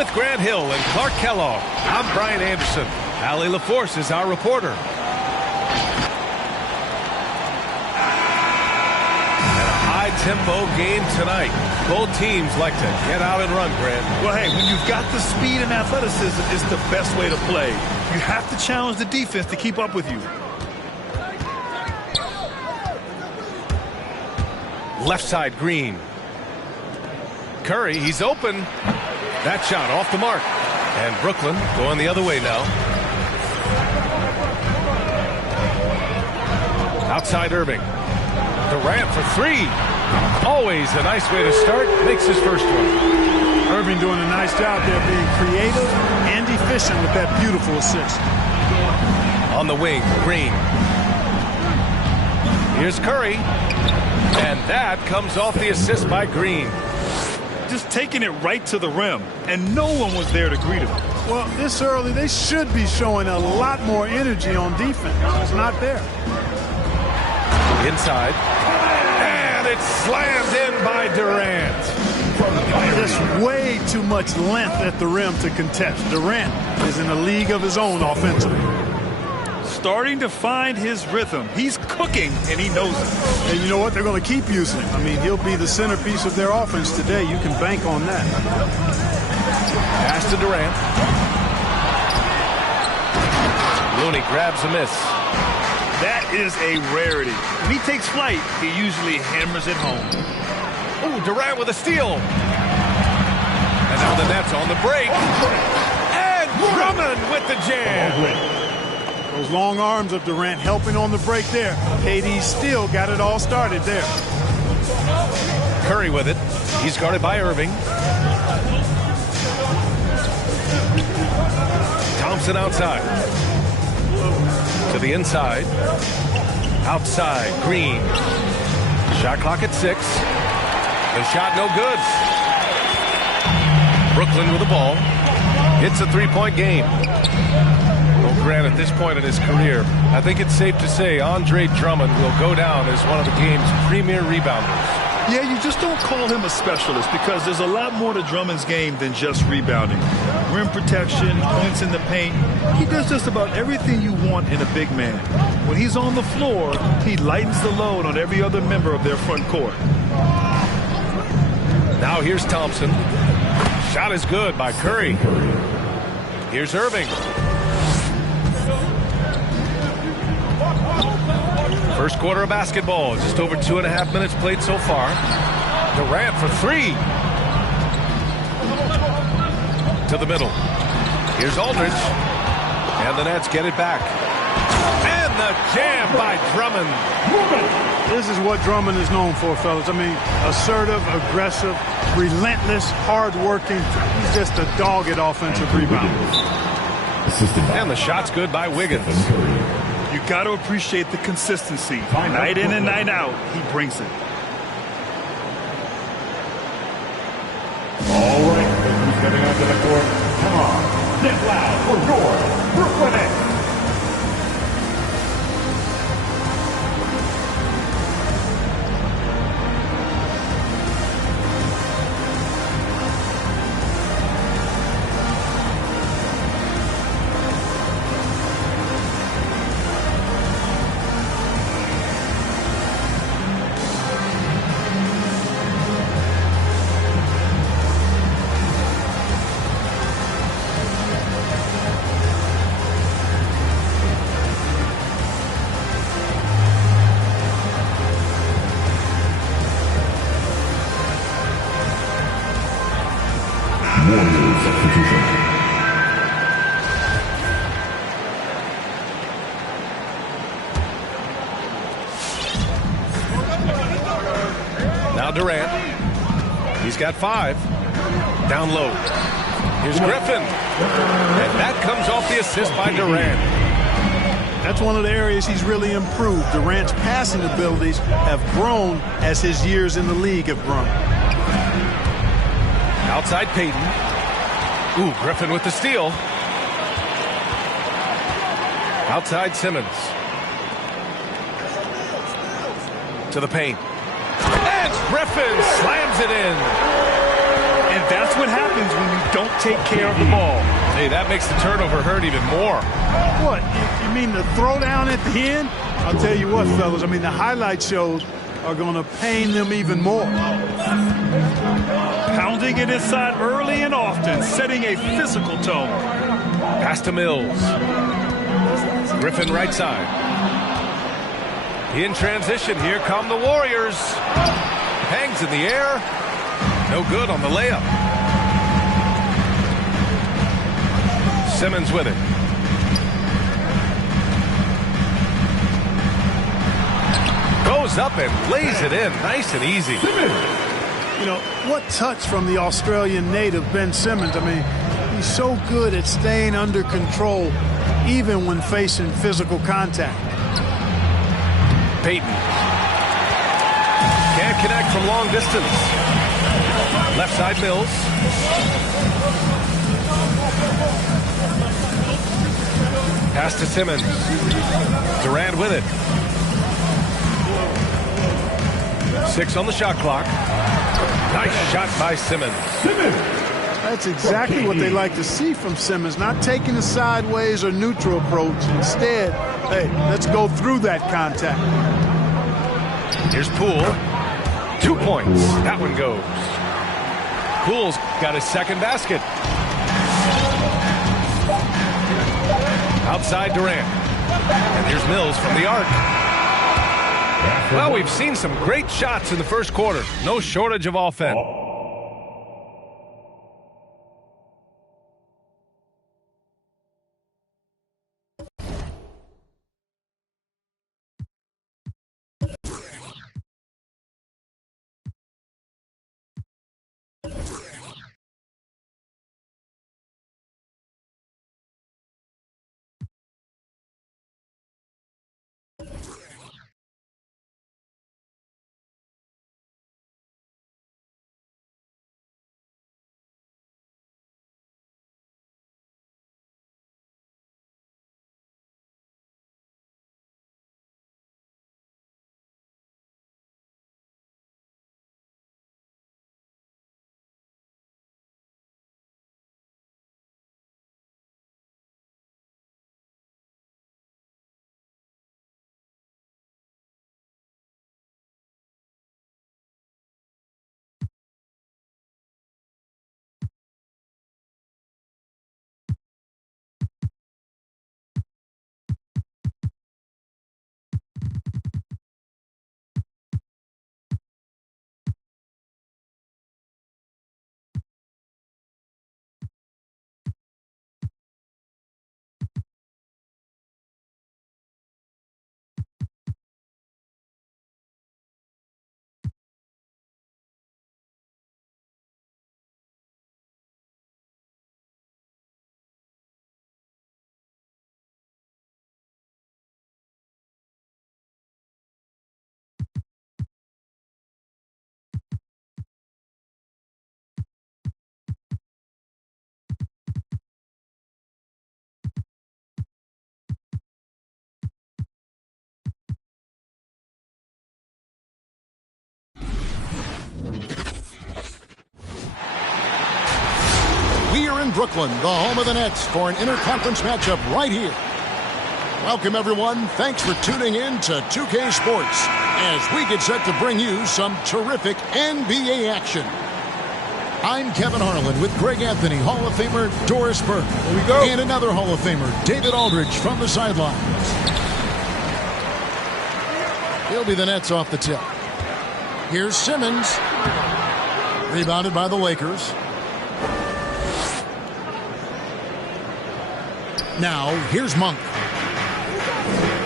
With Grant Hill and Clark Kellogg, I'm Brian Anderson. Allie LaForce is our reporter. Tempo game tonight. Both teams like to get out and run, Grant. Well, hey, when you've got the speed and athleticism, it's the best way to play. You have to challenge the defense to keep up with you. Left side, Green. Curry, he's open. That shot off the mark. And Brooklyn going the other way now. Outside Irving. Durant for three. Always a nice way to start. Makes his first one. Irving doing a nice job there, being creative and efficient with that beautiful assist. On the wing, Green. Here's Curry. And that comes off the assist by Green. Just taking it right to the rim, and no one was there to greet him. Well, this early, they should be showing a lot more energy on defense. It's not there. Inside. And it's slammed in by Durant. Just way too much length at the rim to contest. Durant is in a league of his own offensively. Starting to find his rhythm. He's cooking, and he knows it. And you know what? They're going to keep using him. I mean, he'll be the centerpiece of their offense today. You can bank on that. Pass to Durant. Looney grabs a miss. That is a rarity. When he takes flight, he usually hammers it home. Ooh, Durant with a steal. And now the Nets on the break. And Drummond with the jam. Those long arms of Durant helping on the break there. KD still got it all started there. Curry with it. He's guarded by Irving. Thompson outside. To the inside. Outside, Green. Shot clock at 6. The shot no good. Brooklyn with the ball. It's a three-point game. Well, Grant, at this point in his career, I think it's safe to say Andre Drummond will go down as one of the game's premier rebounders. Yeah, you just don't call him a specialist because there's a lot more to Drummond's game than just rebounding. Rim protection, points in the paint. He does just about everything you want in a big man. When he's on the floor, he lightens the load on every other member of their front court. Now here's Thompson. Shot is good by Curry. Here's Irving. First quarter of basketball, just over 2.5 minutes played so far. Durant for three. To the middle. Here's Aldridge. And the Nets get it back. And the jam by Drummond. This is what Drummond is known for, fellas. I mean, assertive, aggressive, relentless, hard-working. He's just a dogged offensive rebounder. And the shot's good by Wiggins. You got to appreciate the consistency. Night in and night out, he brings it. All right, who's coming onto the court? Come on, get loud for your Brooklyn Nets. Now Durant. He's got 5. Down low. Here's Griffin. And that comes off the assist by Durant. That's one of the areas he's really improved. Durant's passing abilities have grown as his years in the league have grown. Outside Payton. Ooh, Griffin with the steal. Outside Simmons. To the paint. And Griffin slams it in. And That's what happens when you don't take care of the ball. Hey, that makes the turnover hurt even more. What, you mean the throwdown at the end? I'll tell you what, fellas, I mean, the highlight shows are going to pain them even more. Pounding it inside early and often, setting a physical tone. Pass to Mills. Griffin right side. In transition, here come the Warriors. Hangs in the air. No good on the layup. Simmons with it. Goes up and lays it in. Nice and easy. You know, what touch from the Australian native, Ben Simmons. I mean, he's so good at staying under control, even when facing physical contact. Payton. Can't connect from long distance. Left side Mills. Pass to Simmons. Durant with it. 6 on the shot clock. Nice shot by Simmons. That's exactly what they like to see from Simmons, not taking a sideways or neutral approach. Instead, hey, let's go through that contact. Here's Poole. 2 points. That one goes. Poole's got his second basket. Outside Durant. And here's Mills from the arc. Well, we've seen some great shots in the first quarter. No shortage of offense. Brooklyn, the home of the Nets, for an interconference matchup right here. Welcome, everyone. Thanks for tuning in to 2K Sports as we get set to bring you some terrific NBA action. I'm Kevin Harlan with Greg Anthony, Hall of Famer Doris Burke. Here we go. And another Hall of Famer, David Aldridge, from the sidelines. He'll be the Nets off the tip. Here's Simmons. Rebounded by the Lakers. Now, here's Monk.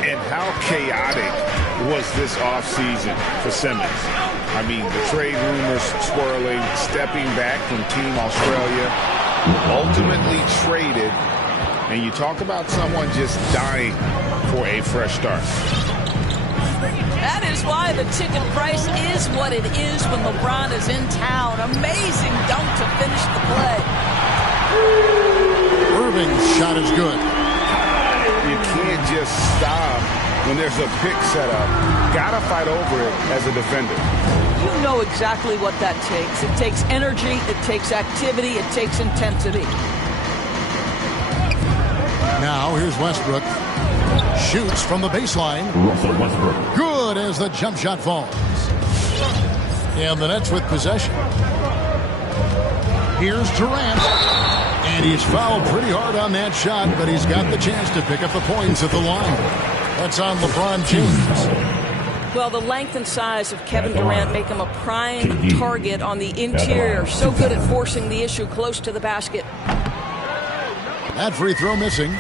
And how chaotic was this offseason for Simmons? I mean, the trade rumors swirling, stepping back from Team Australia, ultimately traded, and you talk about someone just dying for a fresh start. That is why the ticket price is what it is when LeBron is in town. Amazing dunk to finish the play. Irving's shot is good. You can't just stop when there's a pick set up. Gotta fight over it as a defender. You know exactly what that takes. It takes energy, it takes activity, it takes intensity. Now here's Westbrook. Shoots from the baseline. Russell Westbrook. Good as the jump shot falls. And the Nets with possession. Here's Durant. And he's fouled pretty hard on that shot, but he's got the chance to pick up the points at the line. That's on LeBron James. Well, the length and size of Kevin Durant make him a prime target on the interior. So good at forcing the issue close to the basket. That free throw missing.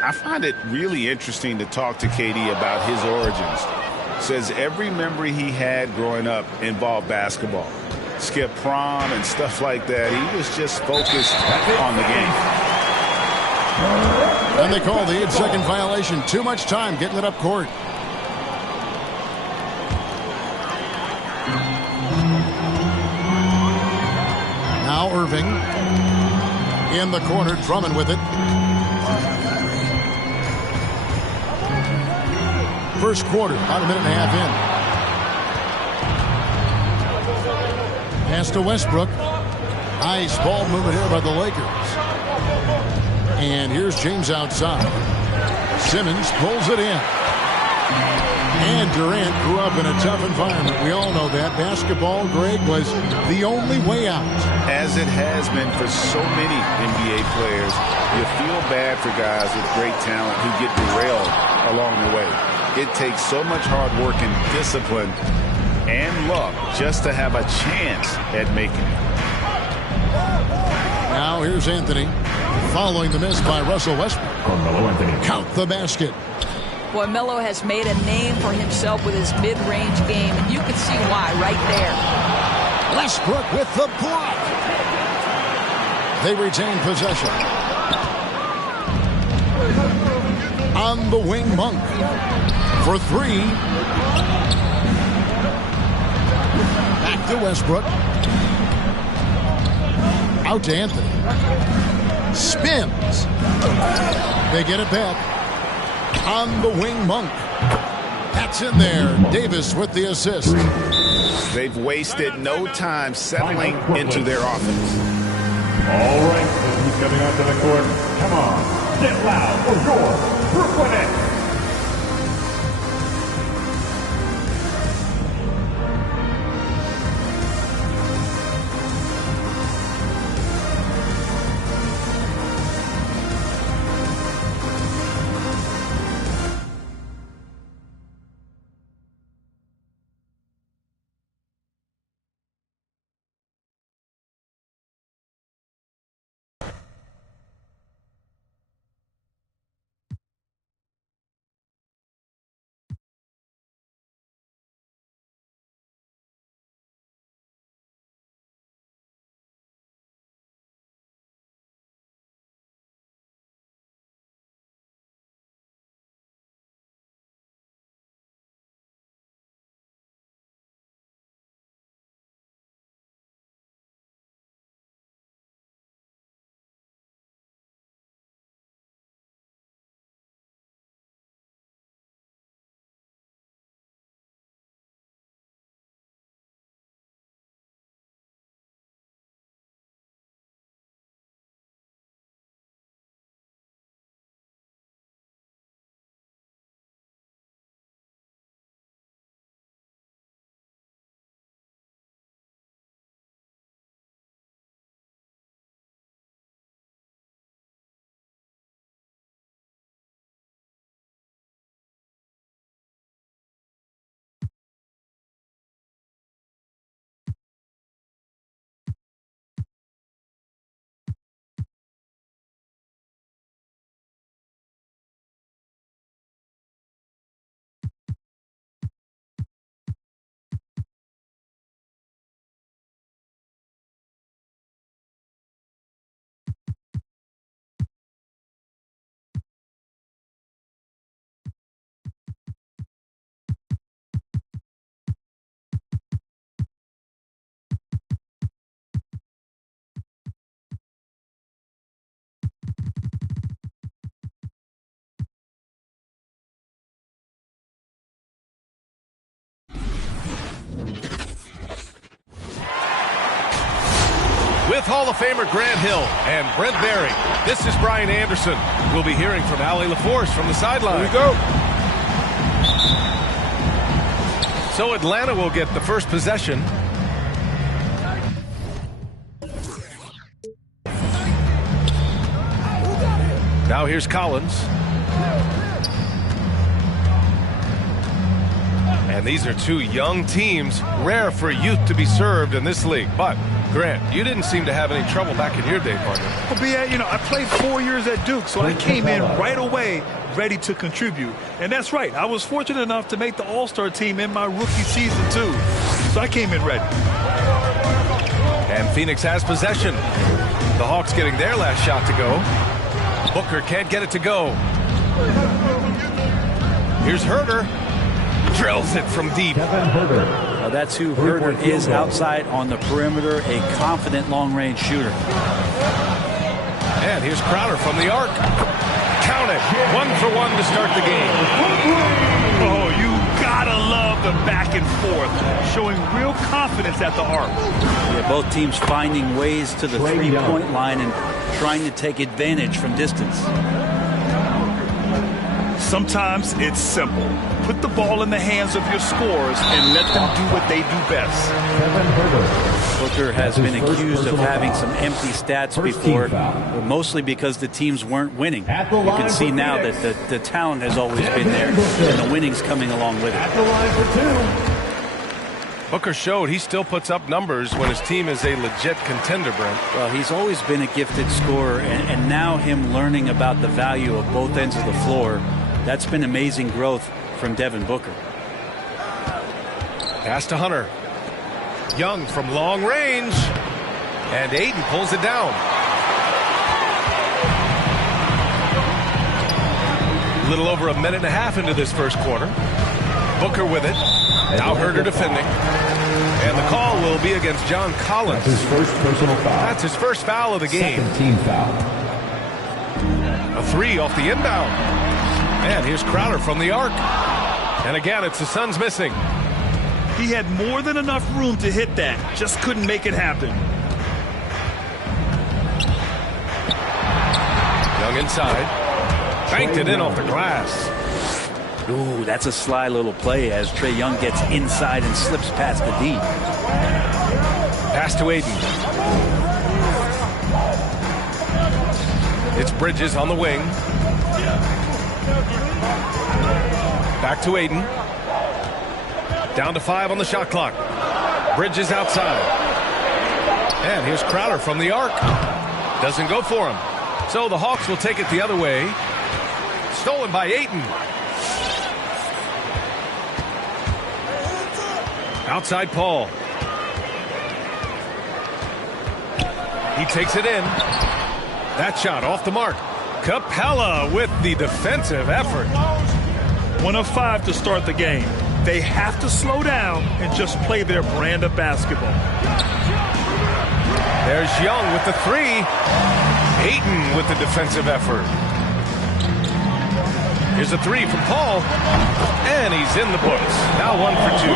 I find it really interesting to talk to KD about his origins. Says every memory he had growing up involved basketball. Skip prom and stuff like that. He was just focused on the game. And they call the 8-second violation. Too much time getting it up court. Now Irving. In the corner, Drummond with it. First quarter, about a minute and a half in. Pass to Westbrook. Nice ball movement here by the Lakers. And here's James outside. Simmons pulls it in. And Durant grew up in a tough environment. We all know that. Basketball, Greg, was the only way out. As it has been for so many NBA players, you feel bad for guys with great talent who get derailed along the way. It takes so much hard work and discipline and luck just to have a chance at making it. Now here's Anthony. Following the miss by Russell Westbrook. Carmelo Anthony. Count the basket. Boy, Melo has made a name for himself with his mid-range game, and you can see why right there. Westbrook with the block. They retain possession. On the wing, Monk. For three. Back to Westbrook. Out to Anthony. Spins. They get it back. On the wing, Monk. That's in there. Davis with the assist. They've wasted no time settling into their offense. All right, who's coming onto the court? Come on, get loud for your Brooklyn Nets. with Hall of Famer Grant Hill and Brent Barry. This is Brian Anderson. We'll be hearing from Allie LaForce from the sideline. Here we go. So Atlanta will get the first possession. Now here's Collins. And these are two young teams, rare for youth to be served in this league. But, Grant, you didn't seem to have any trouble back in your day, partner. Well, B.A., you know, I played 4 years at Duke, so I came in right away ready to contribute. And that's right. I was fortunate enough to make the All-Star team in my rookie season, too. So I came in ready. And Phoenix has possession. The Hawks getting their last shot to go. Booker can't get it to go. Here's Herder. Drills it from deep. Well, that's who Herder is outside on the perimeter, a confident long-range shooter. And here's Crowder from the arc. Count it. 1 for 1 to start the game. Oh, you gotta love the back and forth, showing real confidence at the arc. Yeah, both teams finding ways to the three-point line and trying to take advantage from distance. Sometimes it's simple. Put the ball in the hands of your scorers and let them do what they do best. Booker has been accused of having some empty stats before, but mostly because the teams weren't winning. You can see now that the talent has always been there, and the winning's coming along with it. Booker showed he still puts up numbers when his team is a legit contender, Brent. Well, he's always been a gifted scorer, and now him learning about the value of both ends of the floor, that's been amazing growth from Devin Booker. Pass to Hunter. Young from long range. And Aiden pulls it down. A little over a minute and a half into this first quarter. Booker with it. Now Herder defending. And the call will be against John Collins. That's his first personal foul. That's his first foul of the game. Second team foul. A 3 off the inbound. And here's Crowder from the arc. And again, it's the Suns missing. He had more than enough room to hit that. Just couldn't make it happen. Young inside. Banked it in off the glass. Ooh, that's a sly little play as Trae Young gets inside and slips past the D. Pass to Aiden. It's Bridges on the wing. Back to Aiden. Down to 5 on the shot clock. Bridges outside. And here's Crowder from the arc. Doesn't go for him. So the Hawks will take it the other way. Stolen by Aiden. Outside Paul. He takes it in. That shot off the mark. Capella with the defensive effort. 1 of 5 to start the game. They have to slow down and just play their brand of basketball. There's Young with the 3. Ayton with the defensive effort. Here's a 3 from Paul. And he's in the books. Now 1 for 2.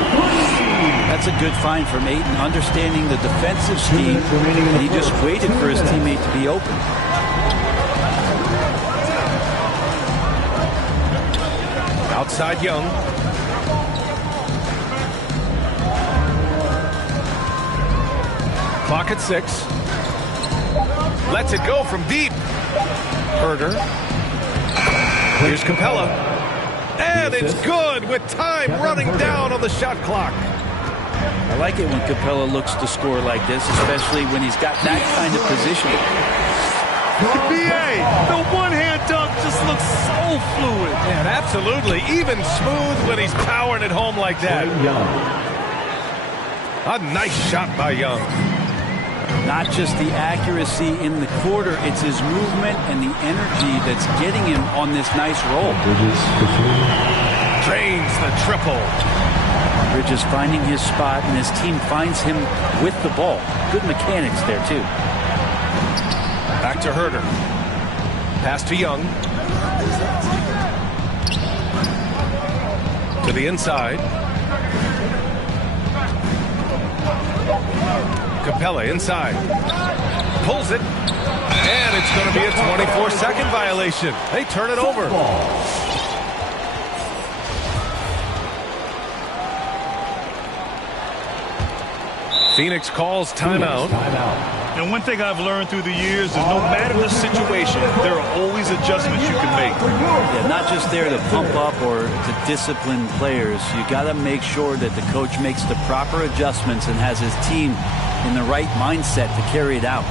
That's a good find from Ayton, understanding the defensive scheme, and he just waited for his teammate to be open. Outside Young. Clock at 6. Lets it go from deep. Herder. Here's Capella. And it's good with time running down on the shot clock. I like it when Capella looks to score like this, especially when he's got that kind of position. BA, the one-hand dunk just looks so fluid. And absolutely, even smooth when he's powering it home like that. A nice shot by Young. Not just the accuracy in the quarter, it's his movement and the energy that's getting him on this nice roll. Drains the triple. Bridges finding his spot, and his team finds him with the ball. Good mechanics there, too. Back to Herder. Pass to Young. To the inside. Capella inside. Pulls it. And it's going to be a 24-second violation. They turn it over. Phoenix calls timeout. And one thing I've learned through the years is no matter the situation, there are always adjustments you can make. Yeah, not just there to pump up or to discipline players. You got to make sure that the coach makes the proper adjustments and has his team in the right mindset to carry it out.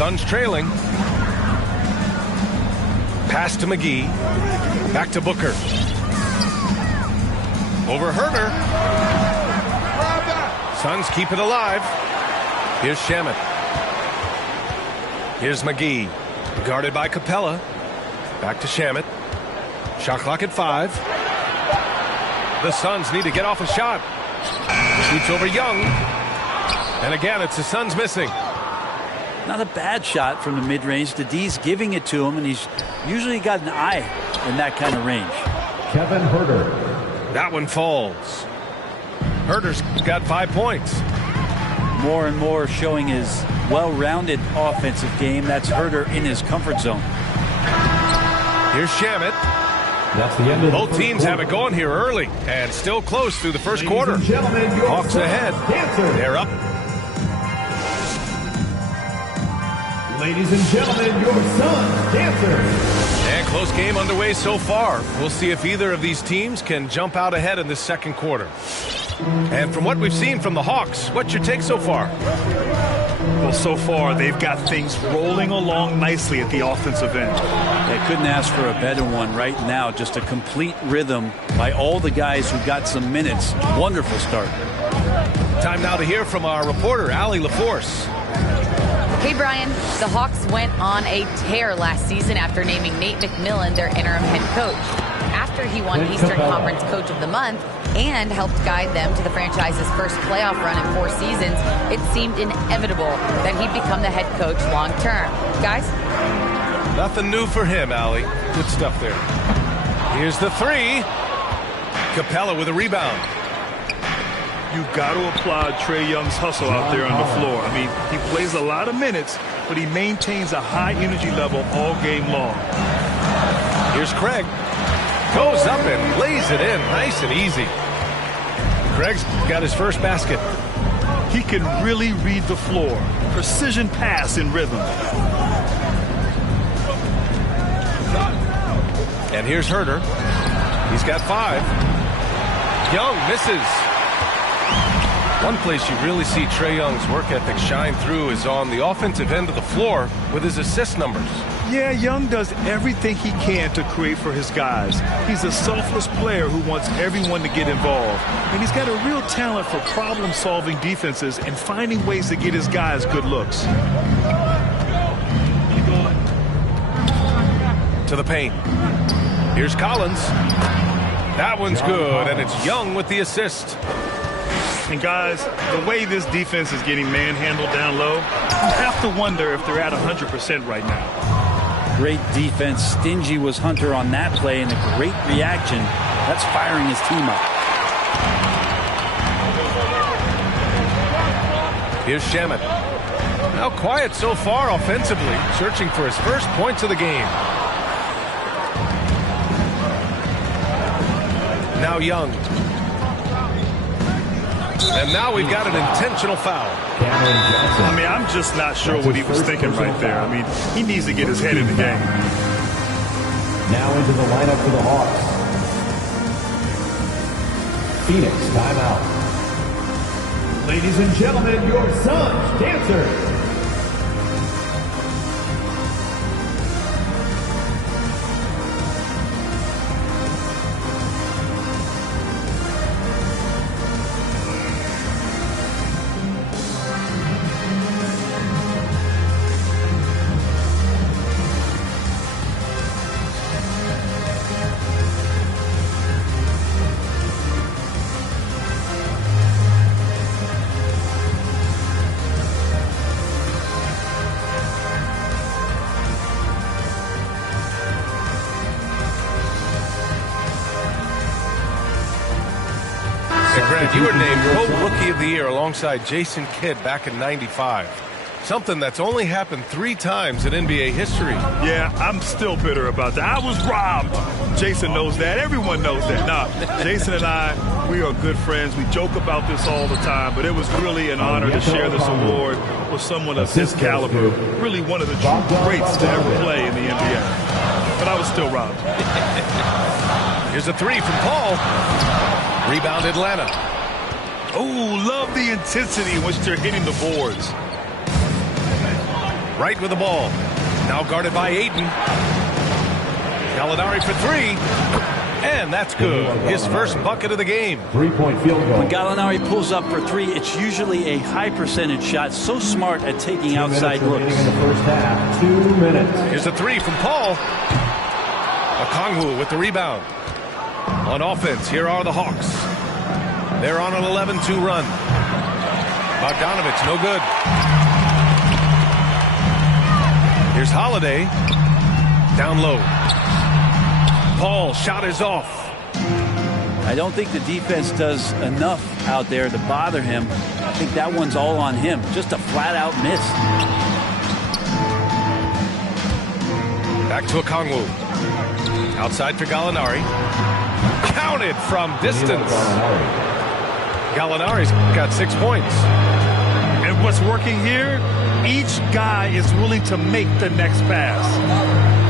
Suns trailing. Pass to McGee. Back to Booker. Over Herter. Suns keep it alive. Here's Shamet. Here's McGee. Guarded by Capella. Back to Shamet. Shot clock at 5. The Suns need to get off a shot. Shoots over Young. And again, it's the Suns missing. Not a bad shot from the mid-range. The D's giving it to him, and he's usually got an eye in that kind of range. Kevin Herter. That one falls. Herter's got 5 points. More and more showing his well-rounded offensive game. That's Herter in his comfort zone. Here's Shamet. That's the end of Both teams have it going here early and still close through the first quarter. Hawks ahead. They're up. Ladies and gentlemen, your Suns dancers. And close game underway so far. We'll see if either of these teams can jump out ahead in this second quarter. And from what we've seen from the Hawks, what's your take so far? Well, so far, they've got things rolling along nicely at the offensive end. They couldn't ask for a better one right now. Just a complete rhythm by all the guys who got some minutes. Wonderful start. Time now to hear from our reporter, Allie LaForce. Hey, Brian. The Hawks went on a tear last season after naming Nate McMillan their interim head coach. After he won Eastern Conference Coach of the Month and helped guide them to the franchise's first playoff run in 4 seasons, it seemed inevitable that he'd become the head coach long term. Guys? Nothing new for him, Allie. Good stuff there. Here's the 3. Capella with a rebound. You've got to applaud Trae Young's hustle out there on the floor. I mean, he plays a lot of minutes, but he maintains a high energy level all game long. Here's Craig. Goes up and lays it in nice and easy. Craig's got his first basket. He can really read the floor. Precision pass in rhythm. And here's Herter. He's got 5. Young misses. One place you really see Trae Young's work ethic shine through is on the offensive end of the floor with his assist numbers. Yeah, Young does everything he can to create for his guys. He's a selfless player who wants everyone to get involved. And he's got a real talent for problem-solving defenses and finding ways to get his guys good looks. To the paint. Here's Collins. That one's good, and it's Young with the assist. And guys, the way this defense is getting manhandled down low, you have to wonder if they're at 100% right now. Great defense. Stingy was Hunter on that play, and a great reaction. That's firing his team up. Here's Shamet. Now quiet so far offensively, searching for his first points of the game. Now Young. And now we've got an intentional foul. I mean, I'm just not sure what he was thinking right there. I mean, he needs to get his head in the game. Now into the lineup for the Hawks. Phoenix timeout. Ladies and gentlemen, your Suns dancers. You were named Pro Rookie of the Year alongside Jason Kidd back in '95. Something that's only happened 3 times in NBA history. Yeah, I'm still bitter about that. I was robbed. Jason knows that. Everyone knows that. Nah, Jason and I, we are good friends. We joke about this all the time, but it was really an honor to share this award with someone of his caliber. Really one of the true greats to ever play in the NBA. But I was still robbed. Here's a 3 from Paul. Rebound Atlanta. Oh, love the intensity in which they're hitting the boards. Right with the ball. Now guarded by Ayton. Gallinari for 3. And that's good. His first bucket of the game. 3-point field goal. When Gallinari pulls up for 3, it's usually a high percentage shot. So smart at taking outside looks. In the first half, 2 minutes. Here's a 3 from Paul. Okongwu with the rebound. On offense, here are the Hawks. They're on an 11-2 run. Bogdanovich, no good. Here's Holiday. Down low. Paul, shot is off. I don't think the defense does enough out there to bother him. I think that one's all on him. Just a flat-out miss. Back to Okongwu. Outside for Gallinari. Counted from distance. Gallinari's got 6 points. And what's working here? Each guy is willing to make the next pass.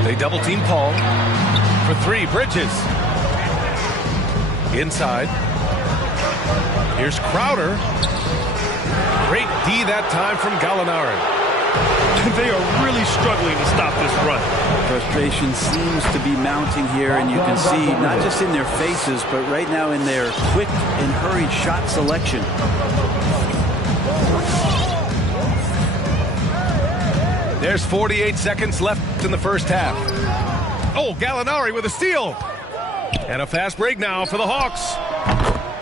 They double team Paul. For 3, Bridges. Inside. Here's Crowder. Great D that time from Gallinari. They are really struggling to stop this run. Frustration seems to be mounting here, and you can see not just in their faces, but right now in their quick and hurried shot selection. There's 48 seconds left in the first half. Oh, Gallinari with a steal. And a fast break now for the Hawks.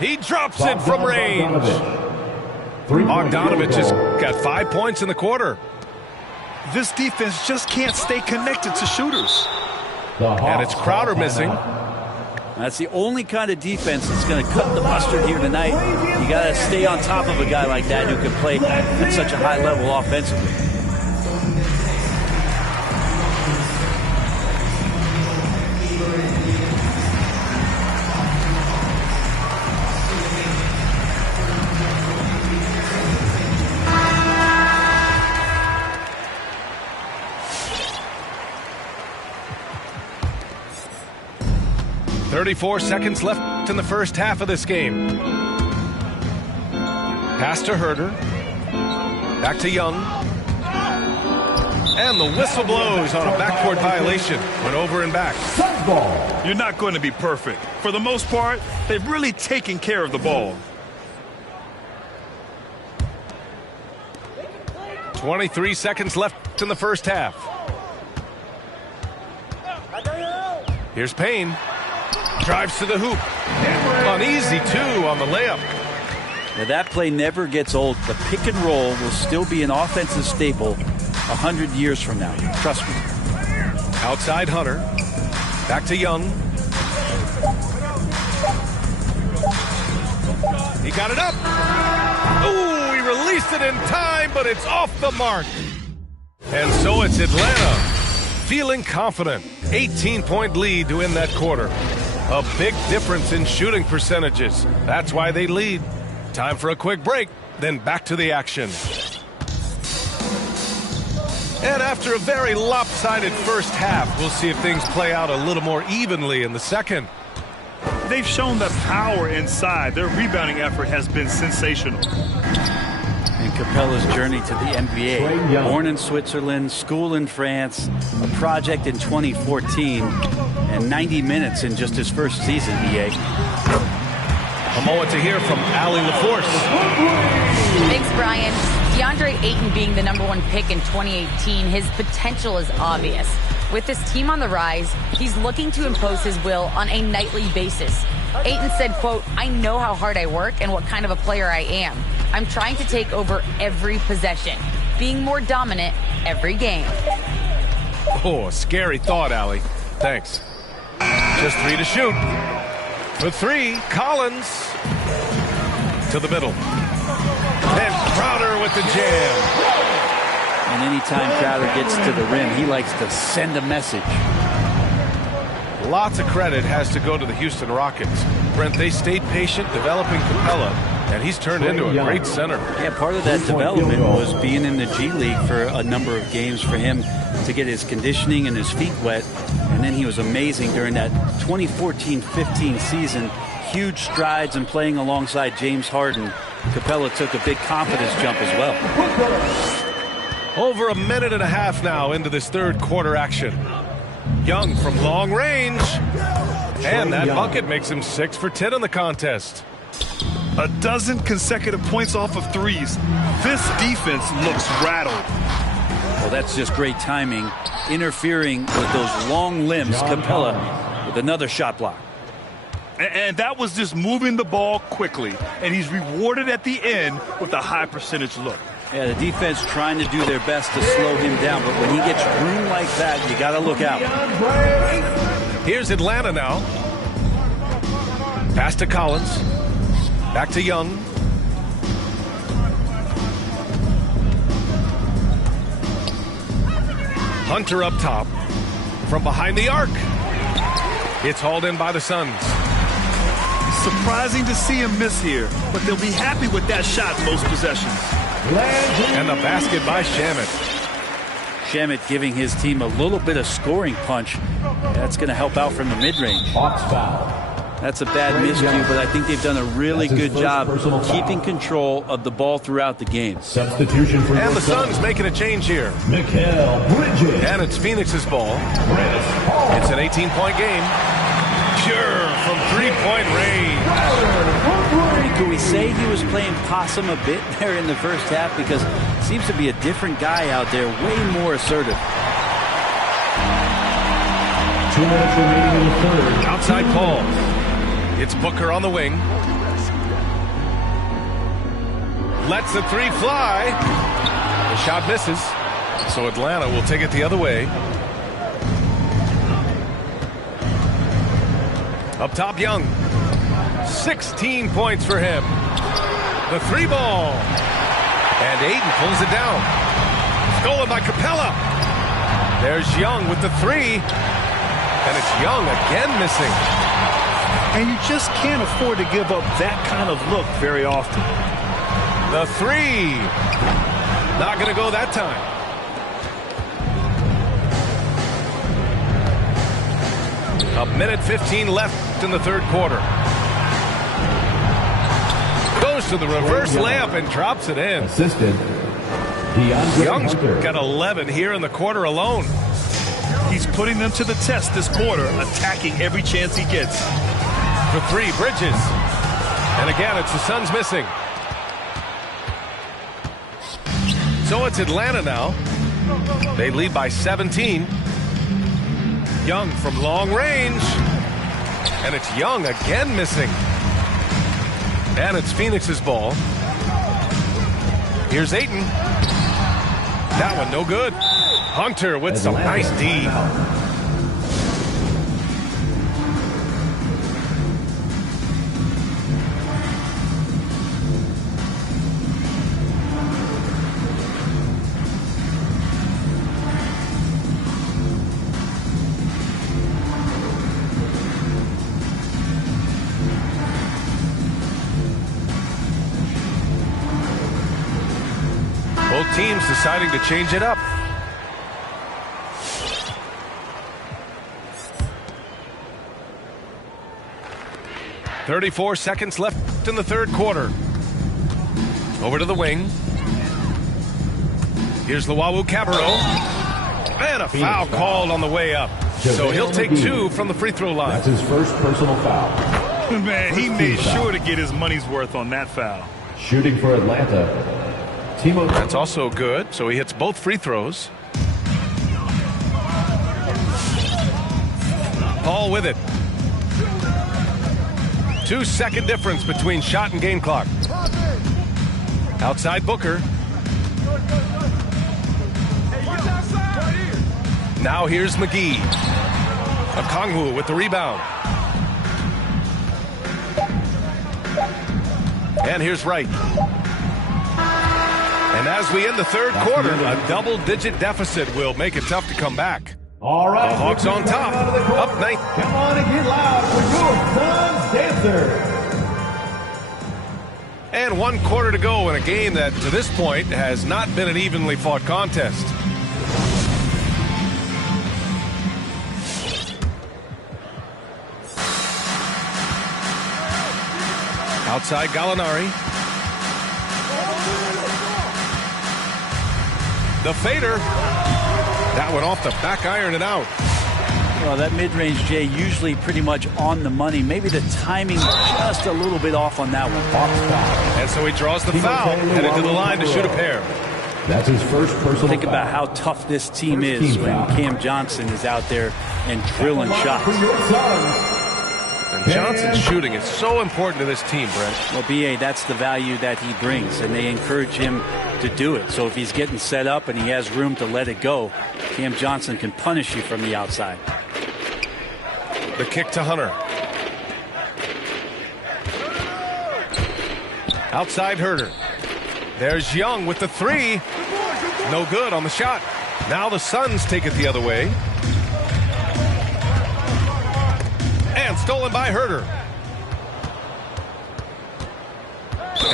He drops it from range. Bogdanovich has got 5 points in the quarter. This defense just can't stay connected to shooters. And it's Crowder missing. That's the only kind of defense that's going to cut the mustard here tonight. You got to stay on top of a guy like that who can play at such a high level offensively. .34 seconds left in the first half of this game. Pass to Herter. Back to Young. And the whistle blows on a backcourt violation. Went over and back. You're not going to be perfect. For the most part, they've really taken care of the ball. 23 seconds left in the first half. Here's Payne. Drives to the hoop. An easy 2 on the layup. Now that play never gets old. The pick and roll will still be an offensive staple 100 years from now. Trust me. Outside Hunter. Back to Young. He got it up. Ooh, he released it in time, but it's off the mark. And so it's Atlanta feeling confident. 18-point lead to end that quarter. A big difference in shooting percentages. That's why they lead. Time for a quick break, then back to the action. And after a very lopsided first half, we'll see if things play out a little more evenly in the second. They've shown the power inside. Their rebounding effort has been sensational. And Capella's journey to the NBA. Born in Switzerland, school in France, a project in 2014, and 90 minutes in just his first season, EA. A moment to hear from Allie LaForce. Thanks, Brian. DeAndre Ayton being the #1 pick in 2018, his potential is obvious. With his team on the rise, he's looking to impose his will on a nightly basis. Ayton said, quote, "I know how hard I work and what kind of a player I am. I'm trying to take over every possession, being more dominant every game." Oh, a scary thought, Allie. Thanks. Just 3 to shoot. For 3, Collins. to the middle. And Crowder with the jam. And anytime Crowder gets to the rim, he likes to send a message. Lots of credit has to go to the Houston Rockets. Brent, they stayed patient developing Capella, and he's turned into a great center. Yeah, part of that development was being in the G League for a number of games for him to get his conditioning and his feet wet. And then he was amazing during that 2014-15 season. Huge strides in playing alongside James Harden. Capella took a big confidence jump as well. Over a minute and a half now into this third quarter action. Young from long range. And that bucket makes him 6 for 10 in the contest. A dozen consecutive points off of threes. This defense looks rattled. Well, that's just great timing. Interfering with those long limbs. Capella with another shot block. And that was just moving the ball quickly. And he's rewarded at the end with a high percentage look. Yeah, the defense trying to do their best to slow him down. But when he gets room like that, you got to look out. Here's Atlanta now. Pass to Collins. Back to Young. Hunter up top. From behind the arc. It's hauled in by the Suns. Surprising to see him miss here, but they'll be happy with that shot most possessions. And the basket by Shamet. Shamet giving his team a little bit of scoring punch. That's going to help out from the mid-range. That's a bad miscue, but I think they've done a really good job keeping control of the ball throughout the game. Substitution for and the Suns making a change here. And it's Phoenix's ball. It's an 18-point game. Pure from three-point range. Could we say he was playing possum a bit there in the first half? Because it seems to be a different guy out there, way more assertive. 2 minutes remaining in the third. Outside call. It's Booker on the wing. Lets the three fly. The shot misses. So Atlanta will take it the other way. Up top, Young. 16 points for him. The three ball. And Ayton pulls it down. Stolen by Capella. There's Young with the three. And it's Young again missing. And you just can't afford to give up that kind of look very often. The three. Not going to go that time. A minute 15 left in the third quarter. Goes to the reverse layup and drops it in. Assisted. Young's got 11 here in the quarter alone. He's putting them to the test this quarter, attacking every chance he gets. For three, Bridges. And again, it's the Suns missing. So it's Atlanta now. They lead by 17. Young from long range. And it's Young again missing. And it's Phoenix's ball. Here's Ayton. That one no good. Hunter with some nice D. Both teams deciding to change it up. .34 seconds left in the third quarter. Over to the wing. Here's Luau Cabarro. And a foul called on the way up. So he'll take 2 from the free throw line. That's his first personal foul. Man, he made sure to get his money's worth on that foul. Shooting for Atlanta. That's also good. So he hits both free throws. Paul with it. 2-second difference between shot and game clock. Outside Booker. Now here's McGee. Okongwu with the rebound. And here's Wright. And as we end the third quarter, a double-digit deficit will make it tough to come back. All right. The Hawks on top, up 9. Come on and get loud for your son's dancer. And 1 quarter to go in a game that, to this point, has not been an evenly fought contest. Outside Gallinari. The fader. That went off the back iron and out. Well, that mid-range, Jay, usually pretty much on the money. Maybe the timing just a little bit off on that one. And so he draws the foul, headed to the line to shoot a pair. That's his first personal Think foul. about how tough this team is when Cam Johnson is out there and drilling shots. And Johnson's shooting is so important to this team, Brent. Well, B.A., that's the value that he brings, and they encourage him to do it. So if he's getting set up and he has room to let it go, Cam Johnson can punish you from the outside. The kick to Hunter. Outside Herter. There's Young with the 3. No good on the shot. Now the Suns take it the other way. And stolen by Herter.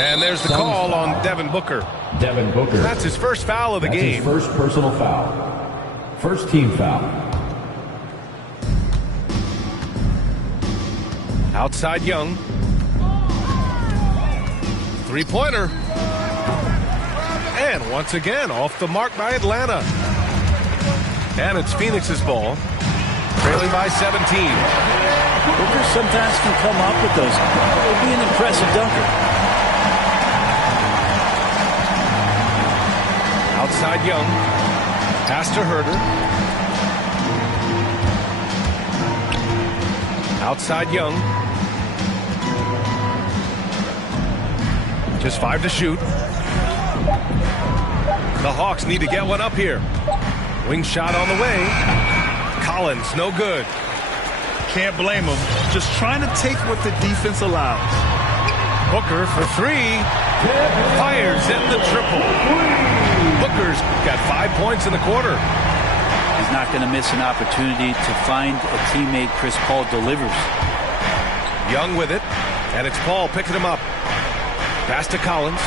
And there's the call on Devin Booker. Devin Booker. That's his first foul of the game. His first personal foul. First team foul. Outside Young. 3-pointer. And once again, off the mark by Atlanta. And it's Phoenix's ball. Trailing by 17. Booker sometimes can come up with those. It'll be an impressive dunker. Outside Young. Pass to Herter. Outside Young. Just 5 to shoot. The Hawks need to get one up here. Wing shot on the way. Collins, no good. Can't blame him. Just trying to take what the defense allows. Booker for 3. Fires in the triple. Booker's got 5 points in the quarter. He's not going to miss an opportunity to find a teammate. Chris Paul delivers. Young with it. And it's Paul picking him up. Pass to Collins.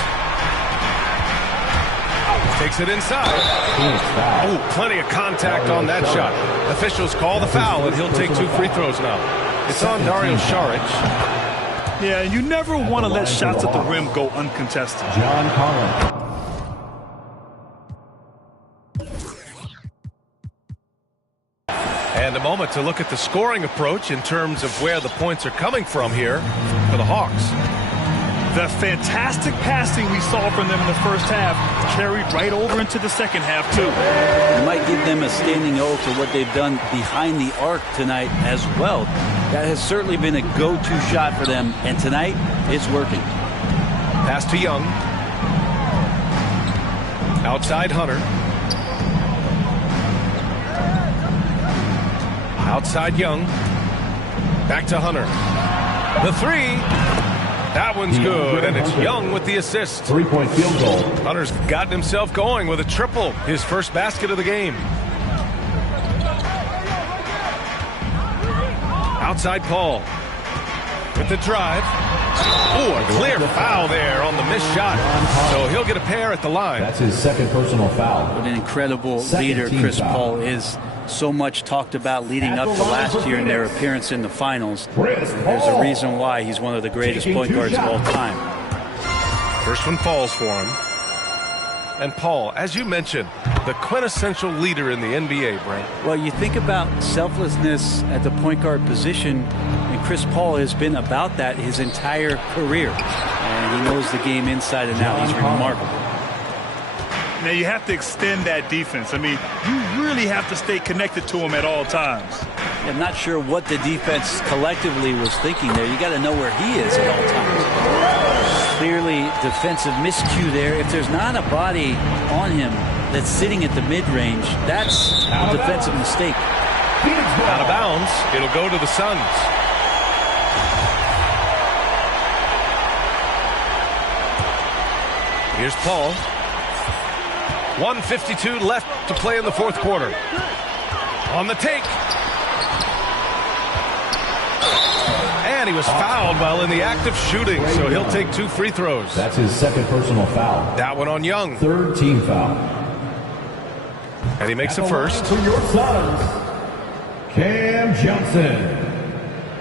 Takes it inside. Oh, plenty of contact on that shot. Officials call the foul, and he'll take 2 free throws now. It's on Dario Saric. Yeah, you never want to let shots at the rim go uncontested. John Collins. And a moment to look at the scoring approach in terms of where the points are coming from here for the Hawks. The fantastic passing we saw from them in the first half carried right over into the second half, too. You might give them a standing O for what they've done behind the arc tonight as well. That has certainly been a go-to shot for them, and tonight it's working. Pass to Young. Outside Hunter. Outside Young. Back to Hunter. The 3. That one's good, and it's Young with the assist. 3-point field goal. Hunter's gotten himself going with a triple, his first basket of the game. Outside Paul with the drive. Oh, a clear foul there on the missed shot. So he'll get a pair at the line. That's his second personal foul. What an incredible leader Chris Paul is. So much talked about leading up to last year in their appearance in the finals. There's a reason why he's one of the greatest point guards of all time. First one falls for him. And Paul, as you mentioned, the quintessential leader in the NBA, Brent. Well, you think about selflessness at the point guard position, and Chris Paul has been about that his entire career. And he knows the game inside and out. He's remarkable. Now, you have to extend that defense. I mean, you really have to stay connected to him at all times. I'm not sure what the defense collectively was thinking there. You got to know where he is at all times. Clearly, defensive miscue there. If there's not a body on him that's sitting at the mid-range, that's a defensive mistake. Out of bounds. It'll go to the Suns. Here's Paul. 1:52 left to play in the fourth quarter. On the take. And he was fouled while in the act of shooting, so he'll take 2 free throws. That's his second personal foul. That one on Young. Third team foul. And he makes it first. For your Suns, Cam Johnson.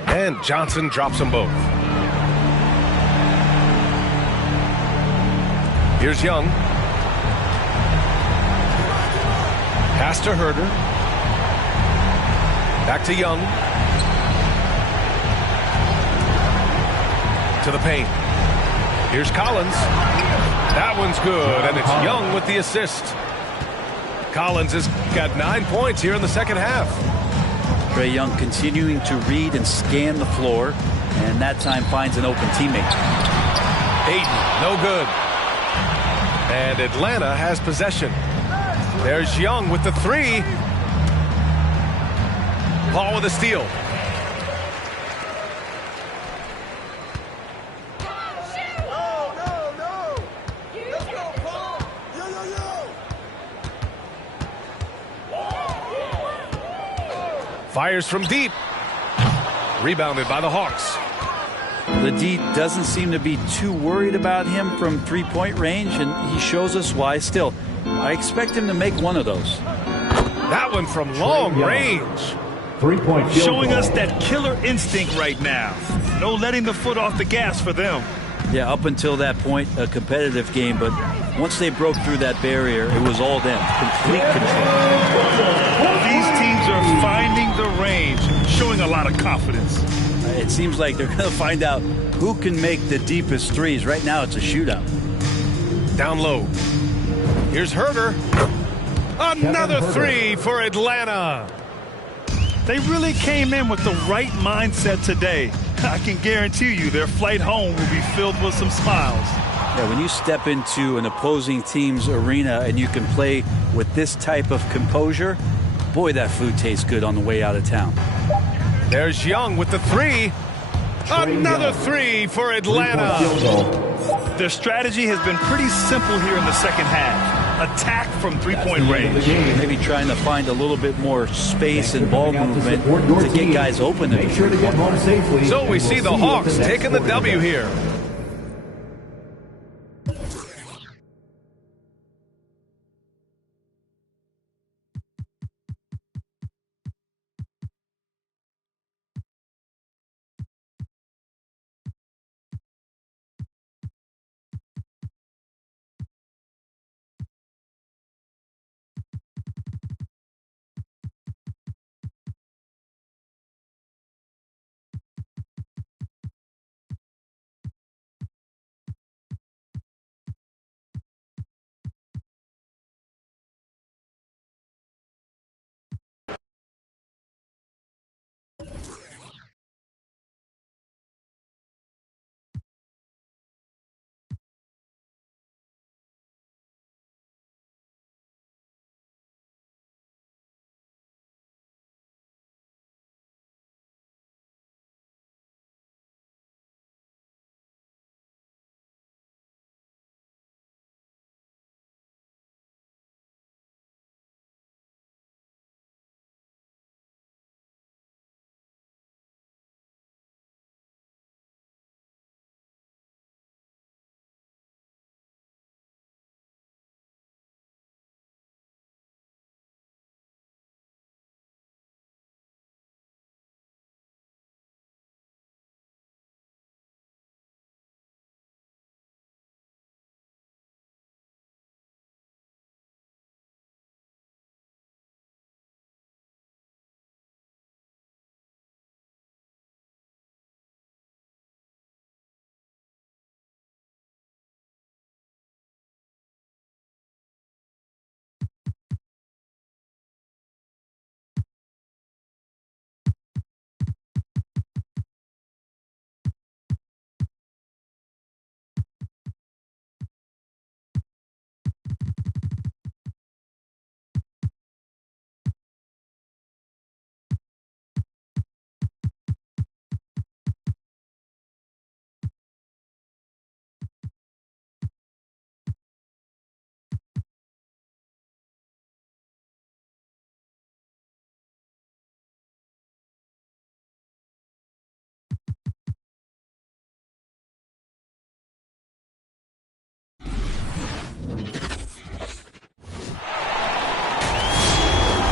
And Johnson drops them both. Here's Young. Pass to Herder. Back to Young. To the paint. Here's Collins. That one's good, and it's Young with the assist. Collins has got 9 points here in the second half. Trae Young continuing to read and scan the floor, and that time finds an open teammate. Ayton, no good. And Atlanta has possession. There's Young with the 3. Paul with a steal. Fires from deep. Rebounded by the Hawks. The D doesn't seem to be too worried about him from three-point range, and he shows us why. Still, I expect him to make one of those. That one from long range. 3-point field Showing goal. us that killer instinct right now. No letting the foot off the gas for them. Yeah, up until that point, a competitive game, but once they broke through that barrier, it was all them. Complete control. These teams are finding the range, showing a lot of confidence. It seems like they're going to find out who can make the deepest threes. Right now, it's a shootout. Down low. Here's Herder. Another 3 for Atlanta. They really came in with the right mindset today. I can guarantee you their flight home will be filled with some smiles. Yeah, when you step into an opposing team's arena and you can play with this type of composure, boy, that food tastes good on the way out of town. There's Young with the 3. Another 3 for Atlanta. Their strategy has been pretty simple here in the second half. Attack from three-point range. Maybe trying to find a little bit more space and ball movement to get guys open. Make sure to get home safely. So we see the Hawks taking the W here.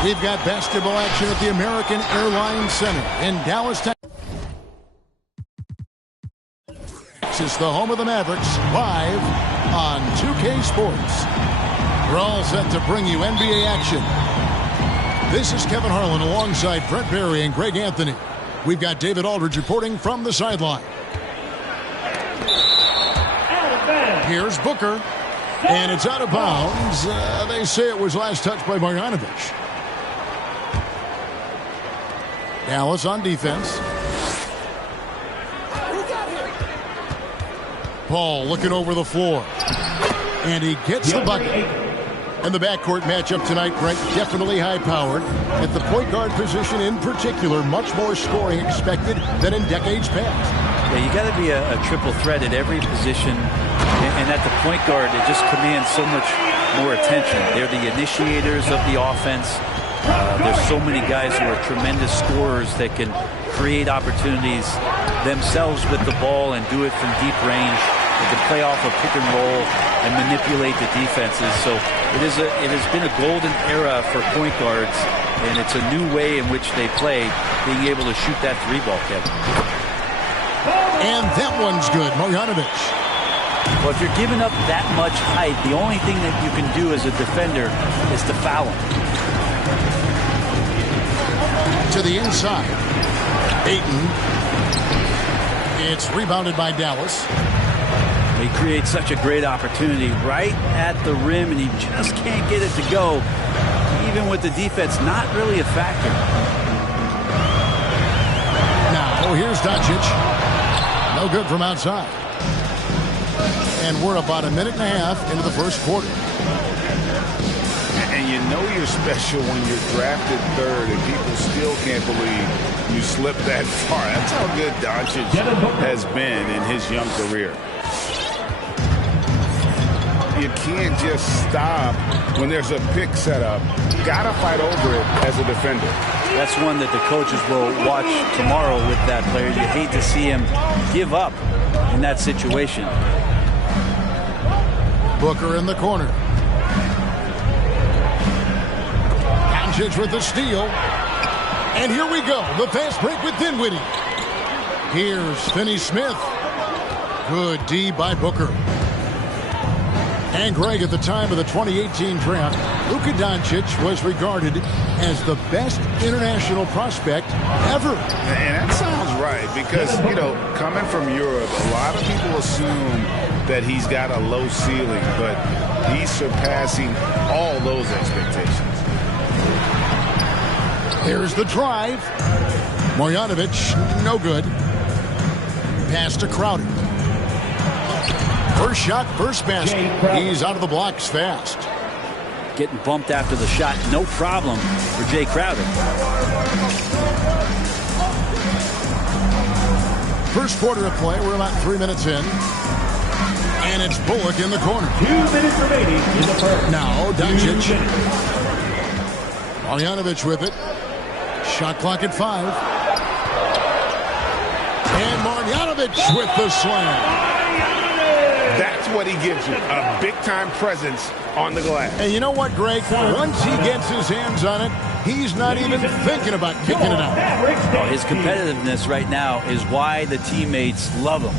We've got basketball action at the American Airlines Center in Dallas, Texas. It's the home of the Mavericks, live on 2K Sports. We're all set to bring you NBA action. This is Kevin Harlan alongside Brent Barry and Greg Anthony. We've got David Aldridge reporting from the sideline. Here's Booker, and it's out of bounds. They say it was last touched by Marjanovic. Dallas on defense. Paul looking over the floor. And he gets the bucket. And the backcourt matchup tonight, Greg, definitely high-powered. At the point guard position in particular, much more scoring expected than in decades past. Yeah, you got to be a triple threat at every position. And at the point guard, it just commands so much more attention. They're the initiators of the offense. There's so many guys who are tremendous scorers that can create opportunities themselves with the ball and do it from deep range. They can play off a pick and roll and manipulate the defenses. So it has been a golden era for point guards, and it's a new way in which they play, being able to shoot that three ball, Kevin. And that one's good, Marjanovic. Well, if you're giving up that much height, the only thing that you can do as a defender is to foul him. To the inside. Ayton. It's rebounded by Dallas. He creates such a great opportunity right at the rim, and he just can't get it to go. Even with the defense not really a factor. Now, here's Doncic. No good from outside. And we're about a minute and a half into the first quarter. And you know you're special when you're drafted third and people still can't believe you slipped that far. That's how good Doncic has been in his young career. You can't just stop when there's a pick set up. Gotta fight over it as a defender. That's one that the coaches will watch tomorrow with that player. You hate to see him give up in that situation. Booker in the corner. Doncic with the steal. And here we go. The fast break with Dinwiddie. Here's Finney-Smith. Good D by Booker. And Greg, at the time of the 2018 draft, Luka Doncic was regarded as the best international prospect ever. And that sounds right because, you know, coming from Europe, a lot of people assume that he's got a low ceiling, but he's surpassing all those expectations. Here's the drive. Marjanovic, no good. Pass to Crowder. First shot, first basket. He's out of the blocks fast. Getting bumped after the shot, no problem for Jay Crowder. First quarter of play, we're about 3 minutes in. And it's Bullock in the corner. 2 minutes remaining in the first. Now, Doncic. Marjanovic with it. Shot clock at 5. And Marjanovic with the slam. That's what he gives you, a big-time presence on the glass. And you know what, Greg? Once he gets his hands on it, he's not even thinking about kicking it out. Well, his competitiveness right now is why the teammates love him.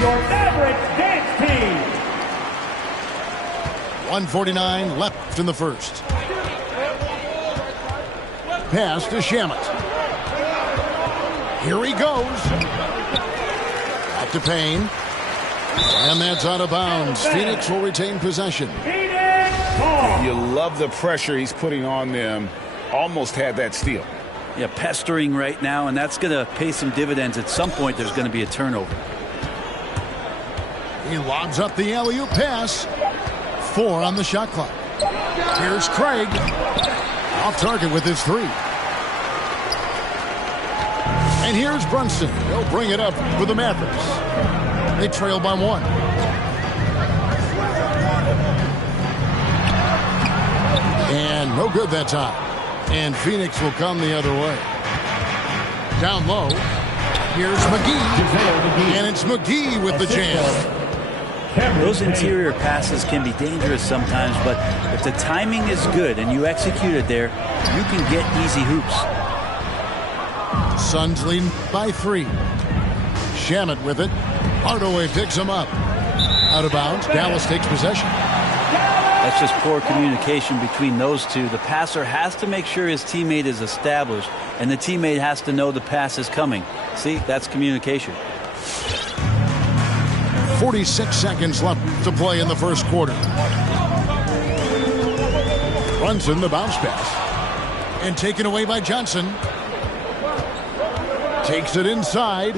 Your Mavericks dance team. 1:49 left in the first. Pass to Shamet. Here he goes. Back to Payne. And that's out of bounds. Phoenix will retain possession. You love the pressure he's putting on them. Almost had that steal. Yeah, pestering right now, and that's going to pay some dividends. At some point, there's going to be a turnover. He lobs up the alley-oop pass. 4 on the shot clock. Here's Craig. Off target with his 3. And here's Brunson. He'll bring it up for the Mavericks. They trail by 1. And no good that time. And Phoenix will come the other way. Down low. Here's McGee. And it's McGee with the jam. Those interior passes can be dangerous sometimes, but if the timing is good and you execute it there, you can get easy hoops. Suns lead by 3. Shamet with it. Hardaway picks him up. Out of bounds. Dallas takes possession. That's just poor communication between those two. The passer has to make sure his teammate is established, and the teammate has to know the pass is coming. See, that's communication. 46 seconds left to play in the first quarter. Brunson, the bounce pass. And taken away by Johnson. Takes it inside.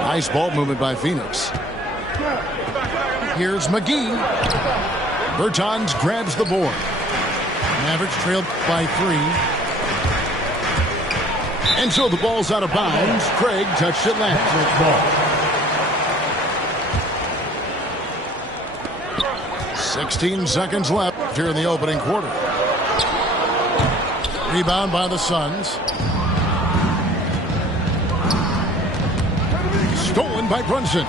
Nice ball movement by Phoenix. Here's McGee. Bertans grabs the board. Mavericks trailed by 3. And so the ball's out of bounds. Craig touched it last. 16 seconds left here in the opening quarter. Rebound by the Suns. Stolen by Brunson.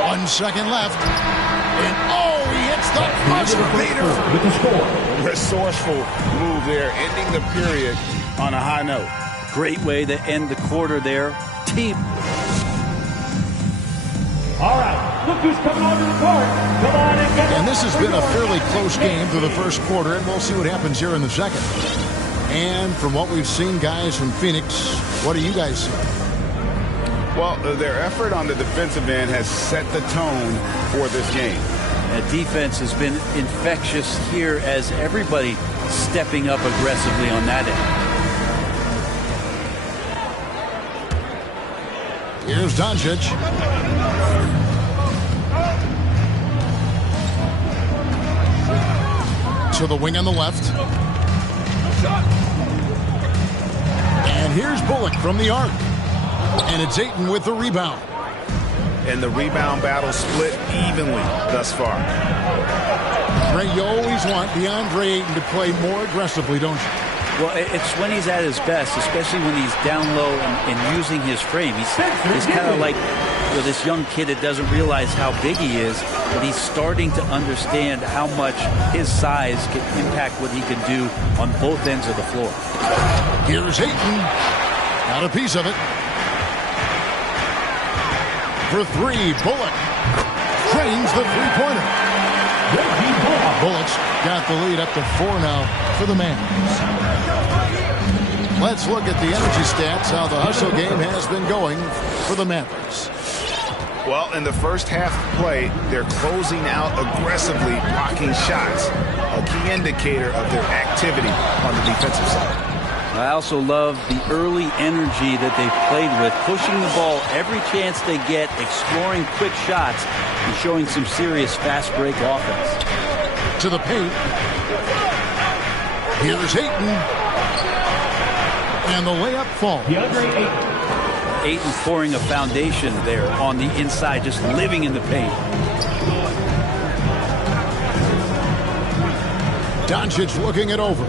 1 second left. And oh, he hits the buzzer beater. With the score. Resourceful move there, ending the period on a high note. Great way to end the quarter there. Team. All right, look who's coming onto the court. Come on and get. And this has been a fairly close game through the first quarter, and we'll see what happens here in the second. And from what we've seen, guys, from Phoenix, what do you guys see? Well, their effort on the defensive end has set the tone for this game. That defense has been infectious here as everybody stepping up aggressively on that end. Here's Doncic. To the wing on the left. And here's Bullock from the arc. And it's Ayton with the rebound. And the rebound battle split evenly thus far. Ray, you always want DeAndre Ayton to play more aggressively, don't you? Well, it's when he's at his best, especially when he's down low and using his frame. He's kind of like this young kid that doesn't realize how big he is, but he's starting to understand how much his size can impact what he can do on both ends of the floor. Here's Ayton. Got a piece of it. For 3, Bullock trains the three-pointer. Bullock's got the lead up to 4 now for the Mavs. Let's look at the energy stats, how the hustle game has been going for the Mavericks. Well, in the first half of play, they're closing out aggressively, blocking shots, a key indicator of their activity on the defensive side. I also love the early energy that they've played with, pushing the ball every chance they get, exploring quick shots, and showing some serious fast break offense. To the paint. Here's Ayton. And the layup falls. Ayton pouring a foundation there on the inside, just living in the paint. Doncic looking it over.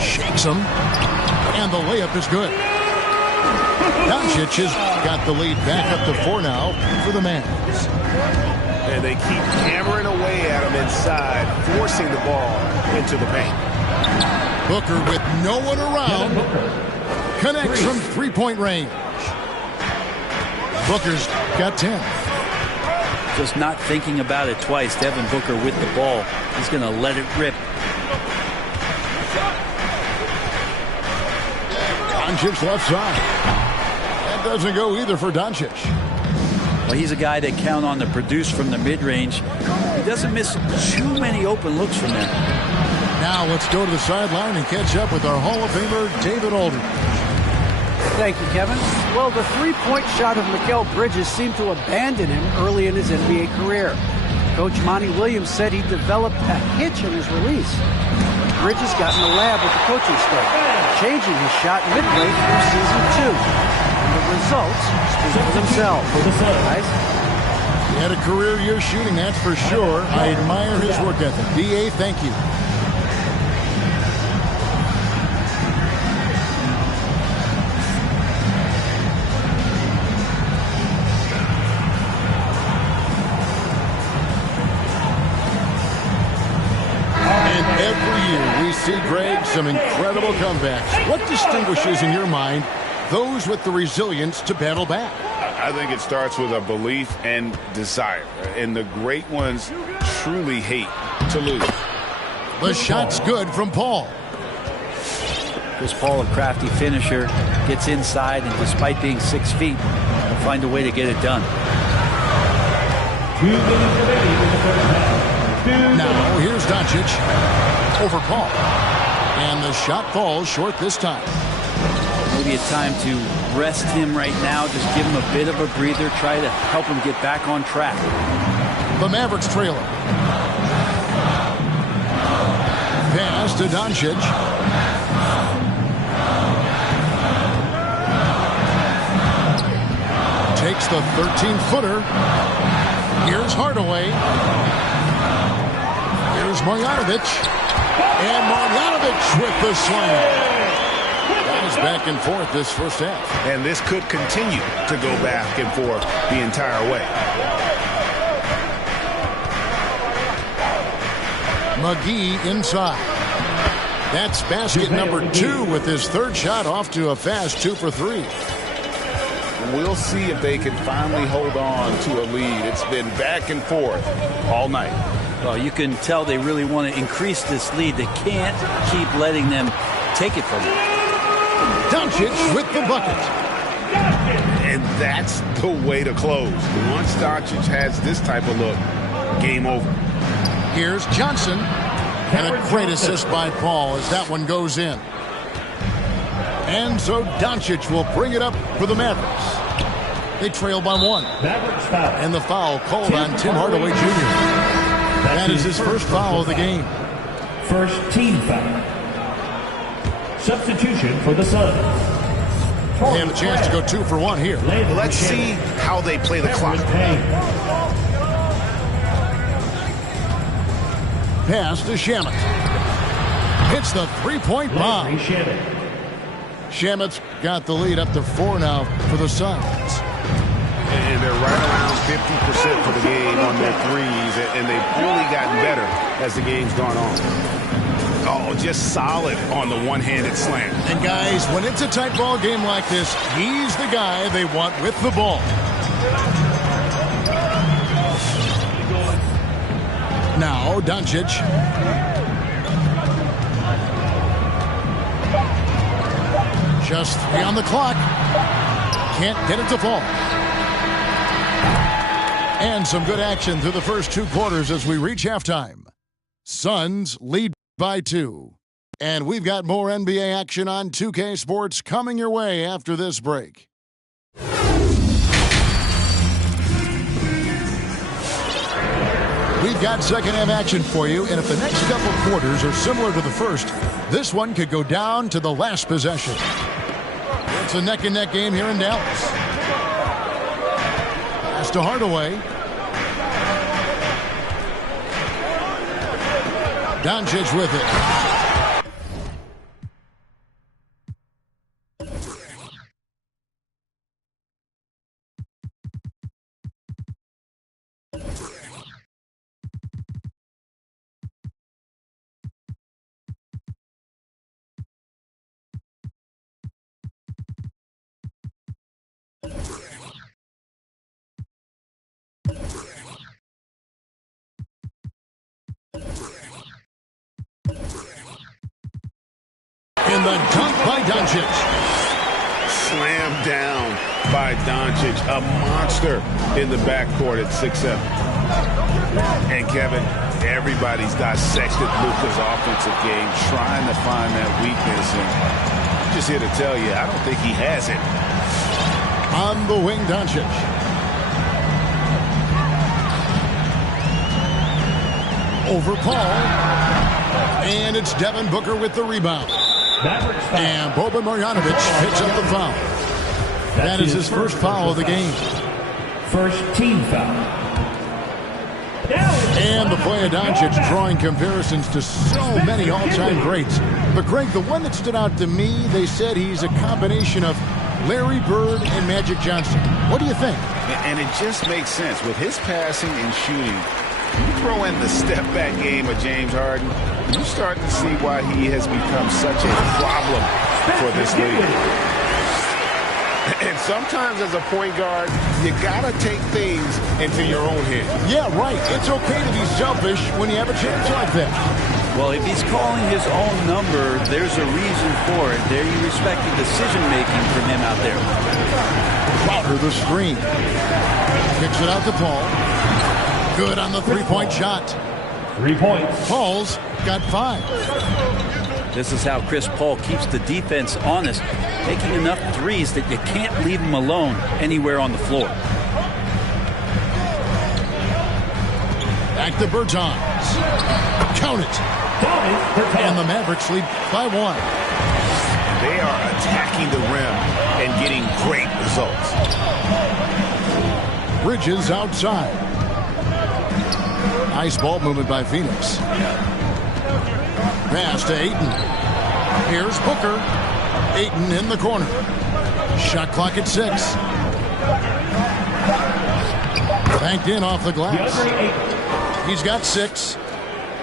Shakes him. And the layup is good. Doncic has got the lead back up to 4 now for the Mavs. And they keep hammering away at him inside, forcing the ball into the paint. Booker with no one around. Connects from three-point range. Booker's got 10. Just not thinking about it twice. Devin Booker with the ball. He's going to let it rip. Doncic's left side. That doesn't go either for Doncic. Well, he's a guy that count on to produce from the mid-range. He doesn't miss too many open looks from there. Now let's go to the sideline and catch up with our Hall of Famer, David Aldridge. Thank you, Kevin. Well, the three-point shot of Mikal Bridges seemed to abandon him early in his NBA career. Coach Monty Williams said he developed a hitch in his release. Bridges got in the lab with the coaching staff, changing his shot midway through season 2. And the results speak for themselves. Guys? He had a career year shooting, that's for sure. I admire his work ethic. B.A., thank you. Every year we see, Greg, some incredible comebacks. What distinguishes, in your mind, those with the resilience to battle back? I think it starts with a belief and desire. And the great ones truly hate to lose. The shot's good from Paul. Chris Paul, a crafty finisher, gets inside, and despite being 6 feet, will find a way to get it done. Now, here's Doncic over Paul. And the shot falls short this time. Maybe a time to rest him right now, just give him a bit of a breather, try to help him get back on track. The Mavericks trailer. Pass to Doncic. Takes the 13-footer. Here's Hardaway. Here's Marjanovic. And Marjanovic with the slam. Guys back and forth this first half. And this could continue to go back and forth the entire way. McGee inside. That's basket number 2 with his third shot off to a fast 2 for 3. We'll see if they can finally hold on to a lead. It's been back and forth all night. Well, you can tell they really want to increase this lead. They can't keep letting them take it from them. Doncic with the bucket. And that's the way to close. Once Doncic has this type of look, game over. Here's Johnson. And a great assist by Paul as that one goes in. And so Doncic will bring it up for the Mavericks. They trail by 1. And the foul called on Tim Hardaway Jr. That is his first foul of the game. First team foul. Substitution for the Suns. They have a chance to go 2 for 1 here. Let's see how they play the clock. Pass to Shamet. Hits the three-point bomb. Shamet's got the lead up to 4 now for the Suns. And they're right around 50% for the game on their threes, and they've really gotten better as the game's gone on. Oh, just solid on the one-handed slam. And guys, when it's a tight ball game like this, he's the guy they want with the ball. Now, Doncic. Just 3 on the clock. Can't get it to fall. And some good action through the first 2 quarters as we reach halftime. Suns lead by 2. And we've got more NBA action on 2K Sports coming your way after this break. We've got second half action for you, and if the next couple quarters are similar to the first, this one could go down to the last possession. It's a neck-and-neck game here in Dallas. Pass to Hardaway. Doncic with it. In the dunk by Doncic. Slammed down by Doncic. A monster in the backcourt at 6'7". And Kevin, everybody's dissected Luka's offensive game, trying to find that weakness. And I'm just here to tell you, I don't think he has it. On the wing, Doncic. Over Paul. And it's Devin Booker with the rebound. And Boban Marjanovic picks up the foul. That is his first foul of the game. First team foul. And the play of Doncic drawing comparisons to so many all-time greats. But, Greg, the one that stood out to me, they said he's a combination of Larry Bird and Magic Johnson. What do you think? And it just makes sense. With his passing and shooting, you throw in the step-back game of James Harden, you start to see why he has become such a problem for this league. And sometimes as a point guard, you gotta take things into your own hand. Yeah, right. It's okay to be selfish when you have a chance like that. Well, if he's calling his own number, there's a reason for it. There you respect the decision-making from him out there. Crowder the screen. Kicks it out to Paul. Good on the three-point shot. 3 points. Paul's got 5. This is how Chris Paul keeps the defense honest, taking enough threes that you can't leave him alone anywhere on the floor. Back to Bertans. Count it. And the Mavericks lead by 1. They are attacking the rim and getting great results. Bridges outside. Nice ball movement by Phoenix. Pass to Ayton. Here's Booker. Ayton in the corner. Shot clock at 6. Banked in off the glass. He's got 6.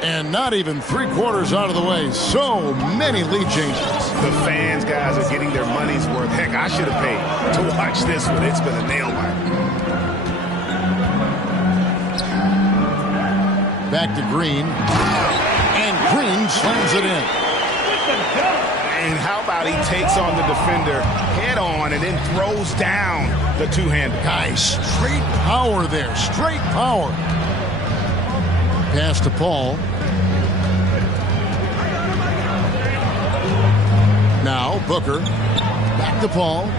And not even 3/4 out of the way. So many lead changes. The fans, guys, are getting their money's worth. Heck, I should have paid to watch this one. It's been a nail biter. Back to Green. And Green slams it in. And how about he takes on the defender head on and then throws down the two-hander. Guys, straight power there. Straight power. Pass to Paul. Now Booker. Back to Paul.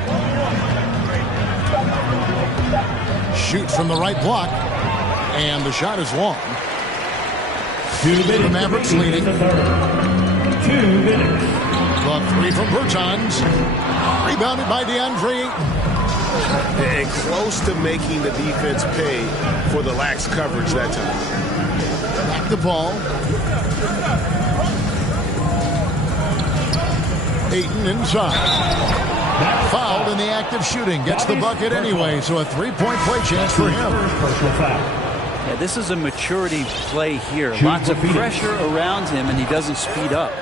Shoots from the right block. And the shot is long. The Mavericks leading. 2 minutes. The 3 from Bertans. Rebounded by DeAndre Ayton. And close to making the defense pay for the lax coverage that time. Back the ball. Ayton inside. Fouled in the act of shooting. Gets the bucket anyway, so a 3-point play chance for him. Yeah, this is a maturity play here. Lots of pressure around him, and he doesn't speed up.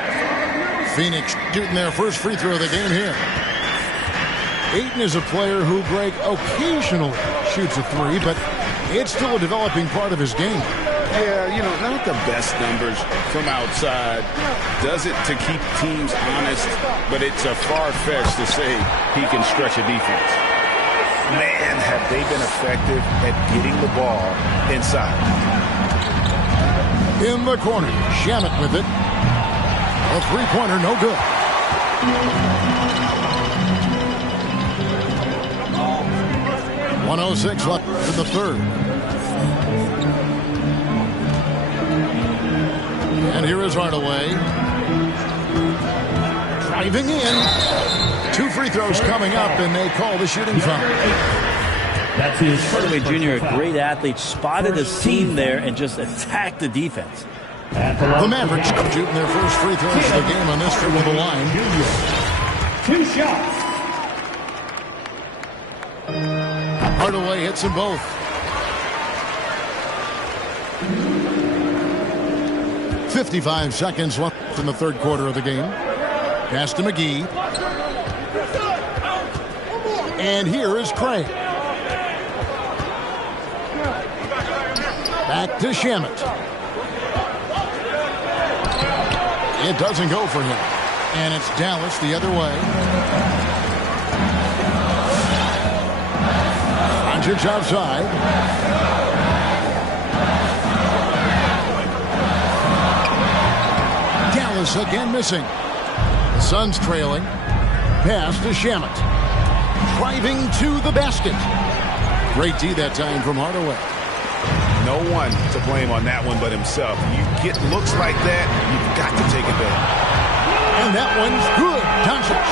Phoenix shooting their first free throw of the game here. Ayton is a player who, Greg, occasionally shoots a 3, but it's still a developing part of his game. Yeah, you know, not the best numbers from outside. Does it to keep teams honest, but it's a far-fetched to say he can stretch a defense. Man, have they been effective at getting the ball inside. In the corner, Shamet with it. A three-pointer, no good. .106 left in the third. And here is Hardaway. Driving in. 2 free throws coming up, and they call the shooting foul. That's his Hardaway Jr., a great athlete, spotted a seam there and just attacked the defense. The Mavericks shooting their first free throws of the game on this trip to the line. 2 shots. Hardaway hits them both. .55 seconds left in the third quarter of the game. Pass to McGee. And here is Craig. Back to Shamet. It doesn't go for him. And it's Dallas the other way. Doncic outside. Dallas again missing. The Suns trailing. pass to Shamet. Driving to the basket. Great D that time from Hardaway. No one to blame on that one but himself. You get looks like that, you've got to take it down. And that one's good. Doncic.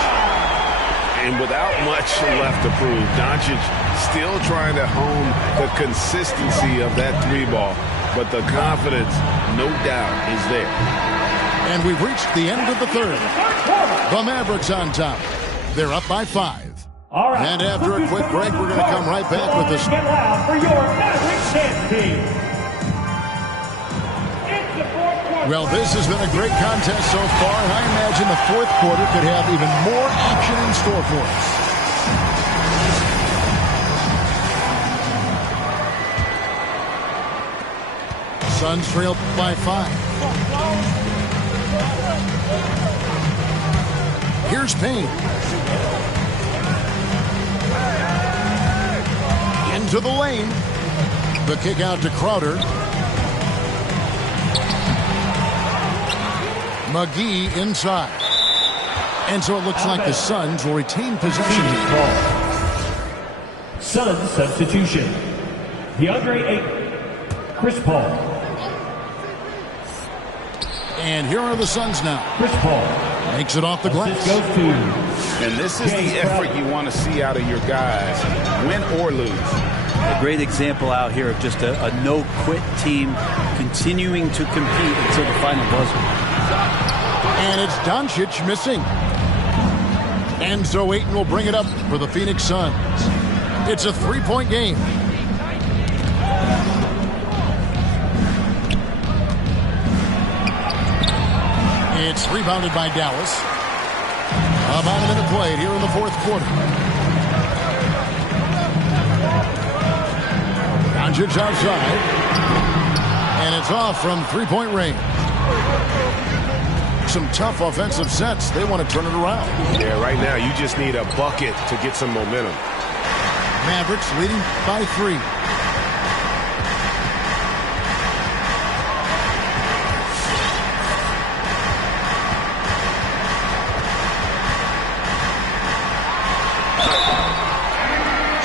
And without much left to prove, Doncic still trying to hone the consistency of that three ball. But the confidence, no doubt, is there. And we've reached the end of the third. The Mavericks on top. They're up by 5. All right. And after a quick break, we're going to come right back with this. Get loud for your Mavericks dance team. Well, this has been a great contest so far, and I imagine the fourth quarter could have even more action in store for us. Suns trail by 5. Here's Payne. Into the lane. The kick out to Crowder. McGee inside. And so it looks like the Suns will retain possession here. Suns substitution. DeAndre Ayton. Chris Paul. And here are the Suns now. Chris Paul. Makes it off the glass. And this is the effort you want to see out of your guys, win or lose. A great example out here of just a no-quit team continuing to compete until the final buzzer. And it's Doncic missing. And so Ayton will bring it up for the Phoenix Suns. It's a 3-point game. It's rebounded by Dallas. About a minute played here in the fourth quarter. Doncic outside. And it's off from 3-point range. Some tough offensive sets. They want to turn it around. Yeah, right now you just need a bucket to get some momentum. Mavericks leading by 3.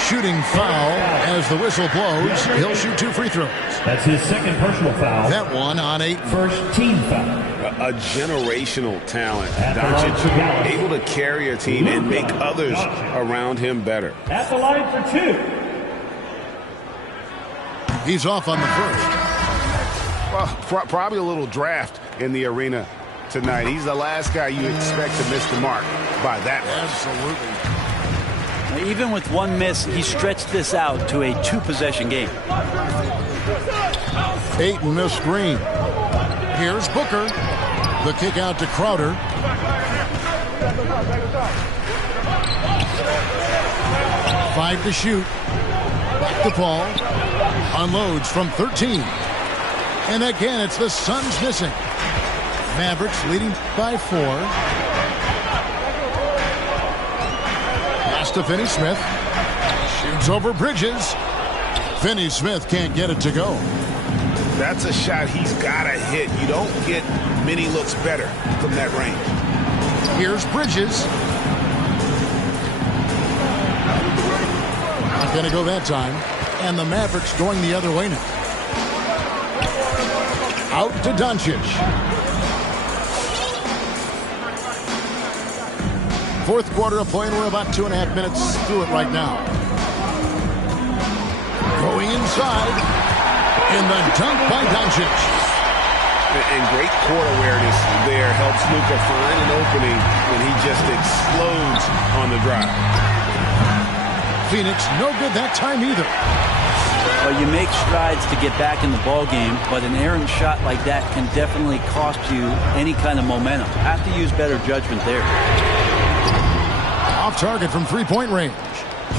Shooting foul as the whistle blows. He'll shoot 2 free throws. That's his second personal foul. That one on 8. First team foul. A generational talent. Doncic able to carry a team and make others around him better. At the line for 2. He's off on the first. Well, probably a little draft in the arena tonight. He's the last guy you expect to miss the mark by that much. Absolutely. Even with one miss, he stretched this out to a 2-possession game. Ayton missed screen. Here's Booker. The kick out to Crowder. Five to shoot. Back to Paul. Unloads from 13. And again, it's the Suns missing. Mavericks leading by 4. To Finney-Smith. Shoots over Bridges. Finney-Smith can't get it to go. That's a shot he's got to hit. You don't get many looks better from that range. Here's Bridges. Not going to go that time. And the Mavericks going the other way now. Out to Doncic. Fourth quarter of play, and we're about 2.5 minutes through it right now. Going inside. And the dunk by Doncic. And great court awareness there helps Luka find an opening when he just explodes on the drive. Phoenix no good that time either. Well, you make strides to get back in the ball game, but an errant shot like that can definitely cost you any kind of momentum. Have to use better judgment there. Off target from 3-point range.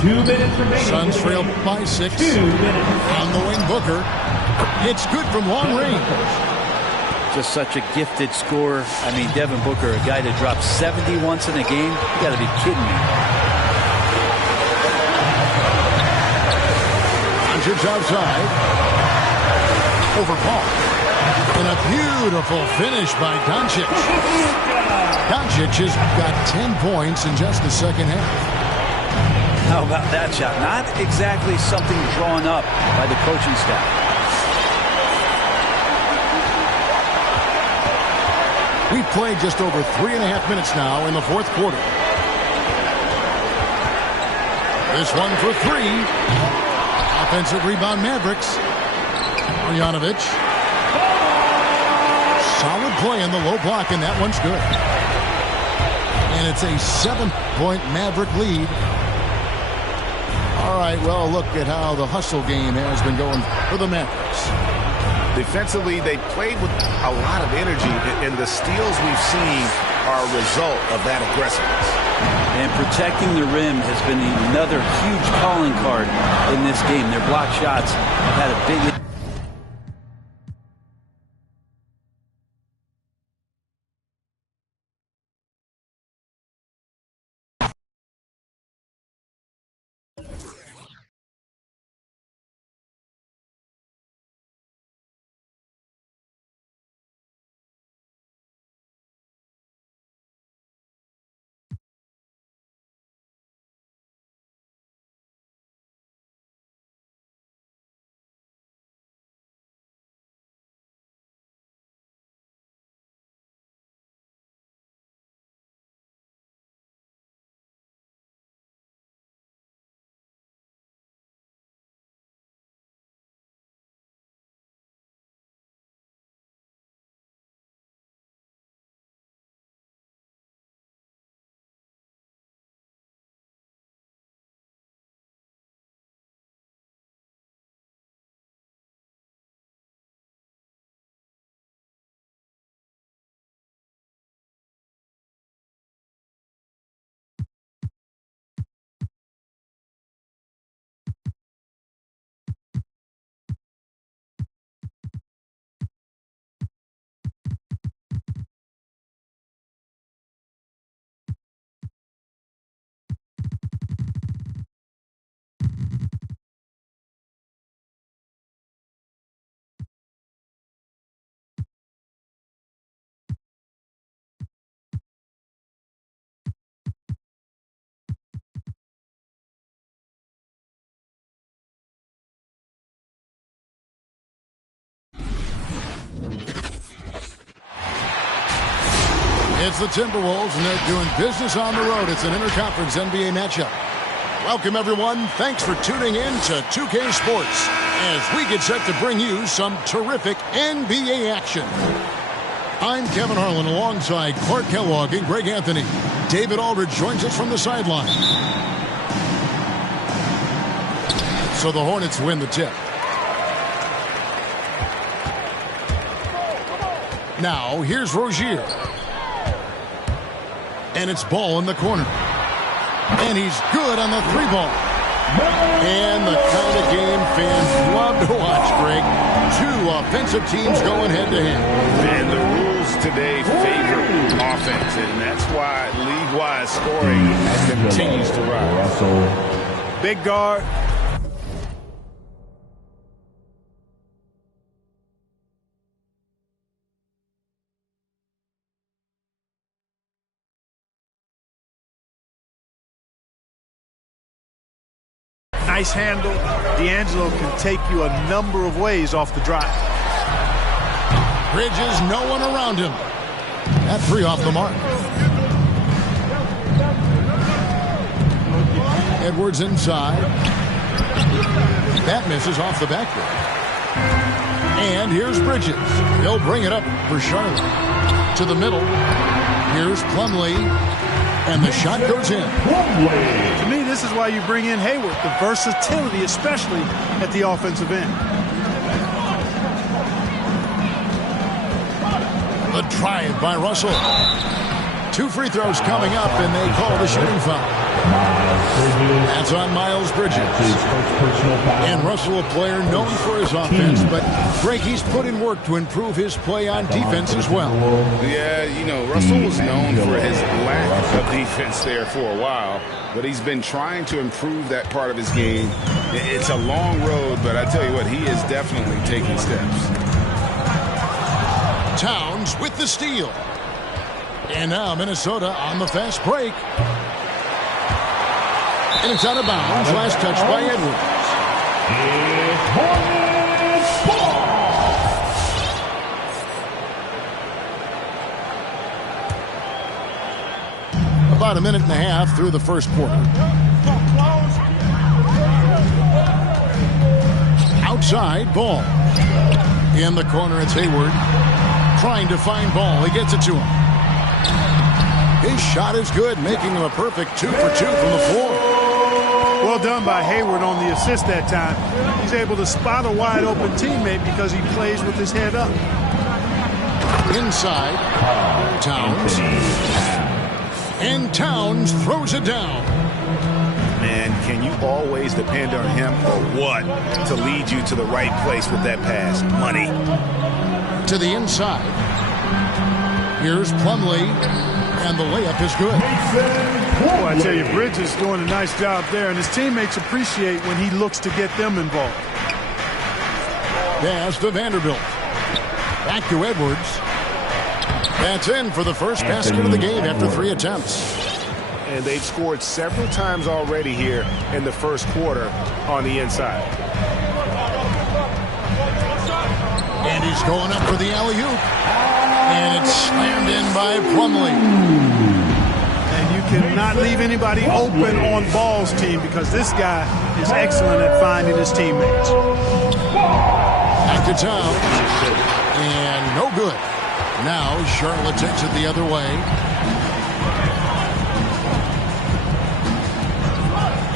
2 minutes remaining. Suns trail by 6. 2 minutes. On the wing, Booker. It's good from long range. Just such a gifted scorer. I mean, Devin Booker, a guy that drops 70 once in a game. You got to be kidding me. Doncic outside. Over Paul. And a beautiful finish by Doncic. Doncic has got 10 points in just the second half. How about that shot? Not exactly something drawn up by the coaching staff. We've played just over 3.5 minutes now in the fourth quarter. This one for three. Offensive rebound, Mavericks. Marjanovic. Solid play in the low block, and that one's good. And it's a 7-point Maverick lead. All right, well, look at how the hustle game has been going for the Mavericks. Defensively, they played with a lot of energy, and the steals we've seen are a result of that aggressiveness. And protecting the rim has been another huge calling card in this game. Their block shots have had a big... It's the Timberwolves, and they're doing business on the road. It's an interconference NBA matchup. Welcome, everyone. Thanks for tuning in to 2K Sports as we get set to bring you some terrific NBA action. I'm Kevin Harlan alongside Clark Kellogg and Greg Anthony. David Aldridge joins us from the sideline. So the Hornets win the tip. Now, here's Rozier. And it's Ball in the corner. And he's good on the three ball. And the kind of game fans love to watch, Greg. Two offensive teams going head-to-head. And the rules today favor offense, and that's why league-wide scoring continues to rise. Big guard. Nice handle. D'Angelo can take you a number of ways off the drive. Bridges, no one around him. That three off the mark. Edwards inside. That misses off the backboard. And here's Bridges. He'll bring it up for Charlotte. To the middle. Here's Plumlee. And the shot goes in. To me, this is why you bring in Hayward, the versatility, especially at the offensive end. The drive by Russell. Two free throws coming up, and they call the shooting foul. That's on Miles Bridges. And Russell, a player known for his offense, but Greg, he's put in work to improve his play on defense as well. Yeah, you know, Russell was known for his lack of defense there for a while, but he's been trying to improve that part of his game. It's a long road, but I tell you what, he is definitely taking steps. Towns with the steal. And now Minnesota on the fast break. And it's out of bounds. Last touch by Edwards. About a minute and a half through the first quarter. Outside, ball. In the corner, it's Hayward. Trying to find ball. He gets it to him. His shot is good, making him a perfect 2 for 2 from the floor. Well done by Hayward on the assist that time. He's able to spot a wide open teammate because he plays with his head up. Inside, Towns. And Towns throws it down. Man, can you always depend on him or what to lead you to the right place with that pass? Money. To the inside. Here's Plumlee, and the layup is good. Well, I tell you, Bridges doing a nice job there, and his teammates appreciate when he looks to get them involved. Pass to Vanderbilt. Back to Edwards. That's in for the first basket of the game after 3 attempts. And they've scored several times already here in the first quarter on the inside. And he's going up for the alley-oop. And it's slammed in by Plumlee. And you cannot leave anybody open on Ball's team because this guy is excellent at finding his teammates. Back to Towns. And no good. Now Charlotte takes it the other way.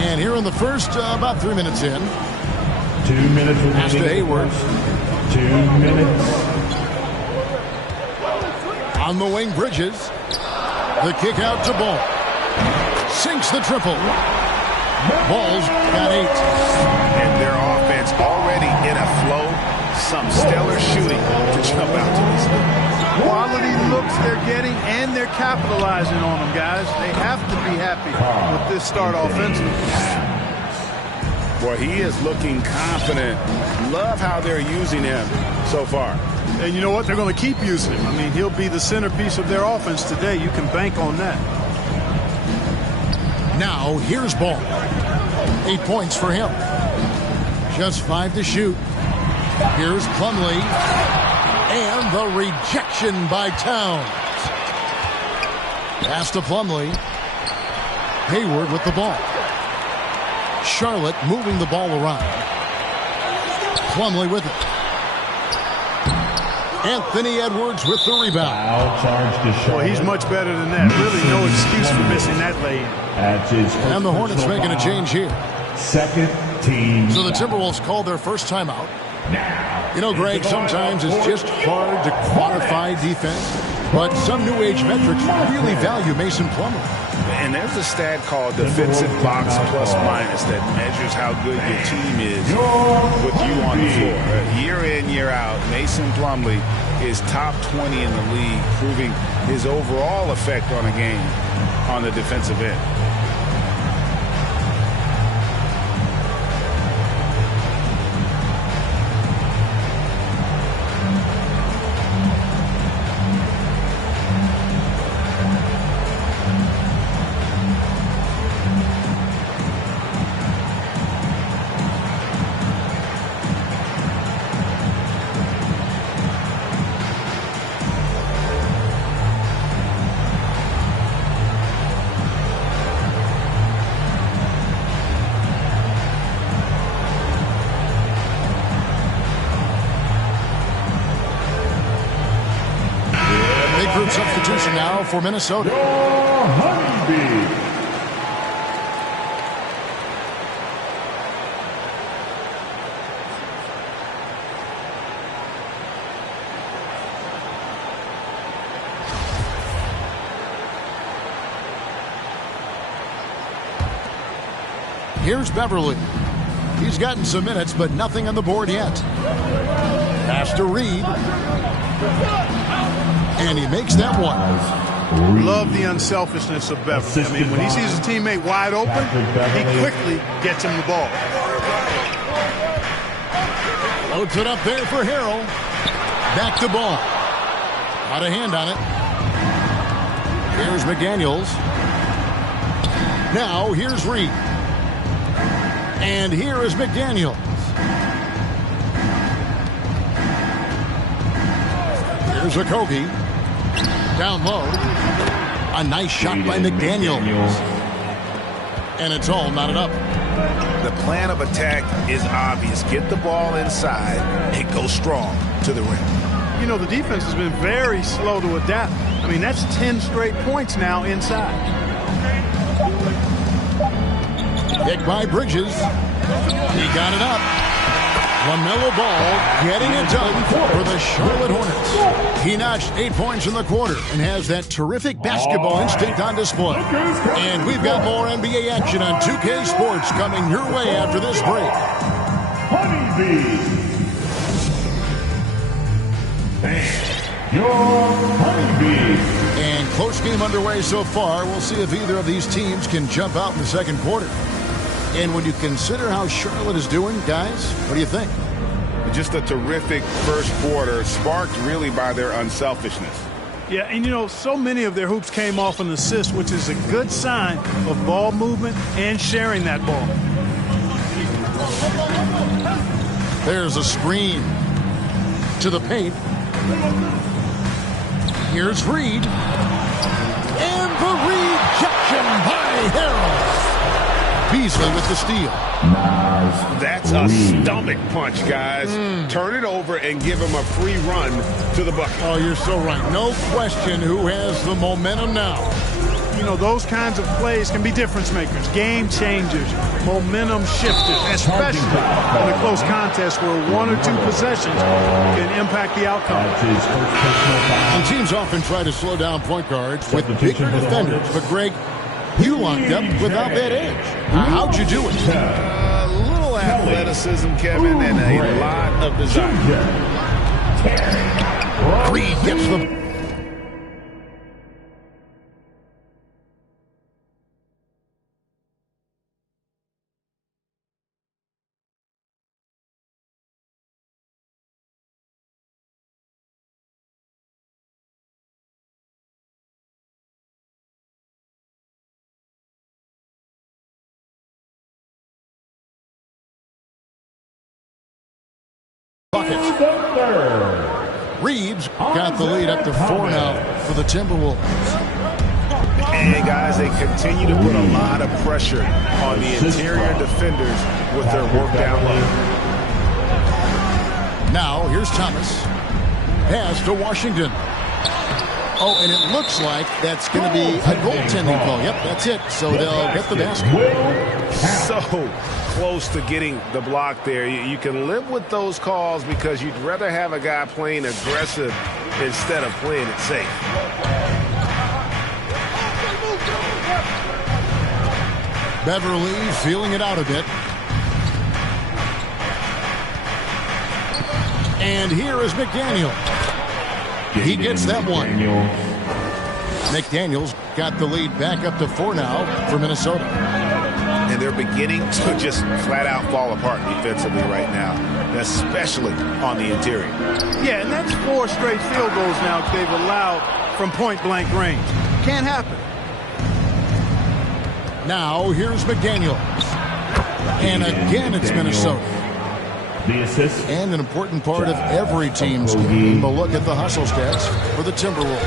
And here in the first, about 3 minutes in. 2 minutes remaining. Pass to Hayward. 2 minutes. On the wing, Bridges. The kick out to Ball. Sinks the triple. Ball's got 8. And their offense already in a flow. Some stellar shooting to jump out to this league. Quality looks they're getting, and they're capitalizing on them, guys. They have to be happy with this start offensively. Boy, he is looking confident. Love how they're using him so far. And you know what? They're going to keep using him. I mean, he'll be the centerpiece of their offense today. You can bank on that. Now, here's Ball. 8 points for him. Just 5 to shoot. Here's Plumlee. And the rejection by Towns. Pass to Plumlee. Hayward with the ball. Charlotte moving the ball around. Plumlee with it. Anthony Edwards with the rebound. Well, he's much better than that. Really no excuse for missing that lay-in. And the Hornets making a change here. Second team. So the Timberwolves call their first timeout. You know, Greg, sometimes it's just hard to quantify defense, but some new age metrics really value Mason Plumlee. And there's a stat called defensive box plus minus that measures how good your team is with you on the floor. Year in, year out, Mason Plumlee is top 20 in the league, proving his overall effect on a game on the defensive end. Substitution now for Minnesota. Here's Beverly. He's gotten some minutes, but nothing on the board yet. Pass to Reed. And he makes that one. Love the unselfishness of Beverly. I mean, when he sees his teammate wide open, he quickly gets him the ball. Loads it up there for Harrell. Back to Ball. Got a hand on it. Here's McDaniels. Now here's Reed. And here is McDaniels. Here's Okogie. Down low. A nice shot by McDaniels. And it's all knotted up. The plan of attack is obvious. Get the ball inside and go strong to the rim. You know, the defense has been very slow to adapt. I mean, that's 10 straight points now inside. Picked by Bridges. He got it up. LaMelo Ball getting it done for the Charlotte Hornets. He notched 8 points in the quarter and has that terrific basketball instinct on display. And we've got more NBA action on 2K Sports coming your way after this break. Honeybees. And your Honeybees. And close game underway so far. We'll see if either of these teams can jump out in the second quarter. And when you consider how Charlotte is doing, guys, what do you think? Just a terrific first quarter, sparked really by their unselfishness. Yeah, and you know, so many of their hoops came off an assist, which is a good sign of ball movement and sharing that ball. There's a screen to the paint. Here's Reed. And the rejection by Harrell. Beasley with the steal. That's a stomach punch, guys. Turn it over and give him a free run to the bucket. Oh, you're so right. No question who has the momentum now. You know, those kinds of plays can be difference makers, game changers, momentum shifters, especially in a close contest where 1 or 2 possessions can impact the outcome. And teams often try to slow down point guards with bigger defenders, but Greg, you locked up without that edge. How'd you do it? A little athleticism, Kevin, and a lot of desire. Reed gets the... Reeves got the lead up to 4 now for the Timberwolves. And guys, they continue to put a lot of pressure on the interior defenders with their work down low. Now here's Thomas. Pass to Washington. Oh, and it looks like that's going to be a goaltending call. Yep, that's it. So they'll get the basket. So close to getting the block there. You can live with those calls because you'd rather have a guy playing aggressive instead of playing it safe. Beverly feeling it out a bit. And here is McDaniel. He gets that one. McDaniels got the lead back up to 4 now for Minnesota. And they're beginning to just flat out fall apart defensively right now, especially on the interior. Yeah, and that's 4 straight field goals now they've allowed from point-blank range. Can't happen. Now here's McDaniels. And again it's Minnesota. The assist. And an important part of every team's game. But look at the hustle stats for the Timberwolves.